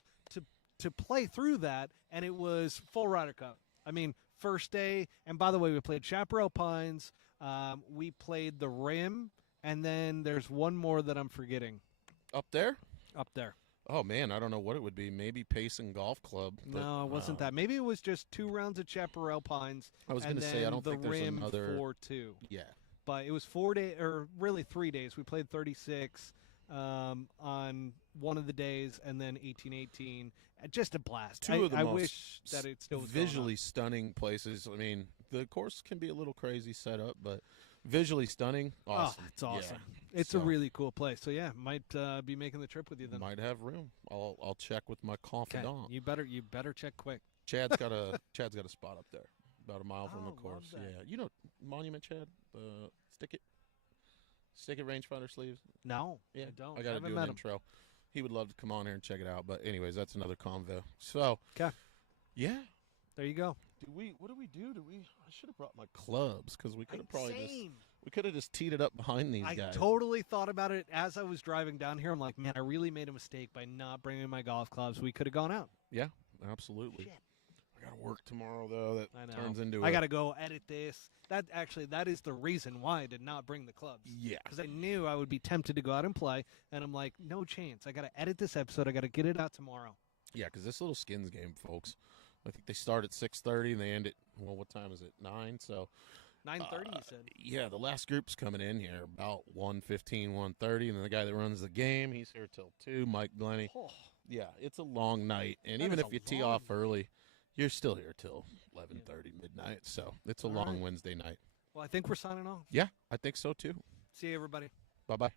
to play through that, and it was full Ryder Cup. I mean, first day, and by the way, we played Chaparral Pines. We played the Rim, and then there's one more that I'm forgetting Up there? up there. Oh man, I don't know what it would be. Maybe Payson Golf Club. But, No, it wasn't that. Maybe it was just 2 rounds of Chaparral Pines. I was and gonna say I then don't the think there's Rim another. 4-2. Yeah. But it was 4 days, or really 3 days. We played 36 on one of the days, and then 18-18. Just a blast. Two of the I most wish that it still was going on. visually stunning places. I mean, the course can be a little crazy set up, but visually stunning. Awesome. Oh, it's awesome. Yeah. It's So, a really cool place. So yeah, might be making the trip with you then. might have room. I'll check with my 'Kay. confidant. You better check quick. Chad's got a spot up there, about a mile from Oh, the love course. that. Yeah, you know Monument, Chad. Stick it rangefinder sleeves. No, Yeah, I don't. I got to haven't do met an him. intro. He would love to come on here and check it out. But anyways, that's another convo. So 'Kay. yeah. There you go. What do we do? I should have brought my clubs because we could have probably Same. just teed it up behind these I guys. totally thought about it as I was driving down here. I'm like, man, I really made a mistake by not bringing my golf clubs. We could have gone out. Yeah, absolutely. Shit. I got to work tomorrow though. That I know. turns into I got to go edit this. That is the reason why I did not bring the clubs. Yeah. Because I knew I would be tempted to go out and play, and I'm like, no chance. I got to edit this episode. I got to get it out tomorrow. Yeah, because this little skins game, folks. I think they start at 6:30 and they end at what time is it? 9. So 9:30, you said. yeah, the last group's coming in here about 1:15, 1:30, and then the guy that runs the game, he's here till 2. Mike Glenny. Oh, Yeah, it's a long night, and That even is if a you tee long off early, you're still here till 11:30 midnight. So it's a All long right. Wednesday night. well, I think we're signing off. Yeah, I think so too. See you, everybody. Bye bye.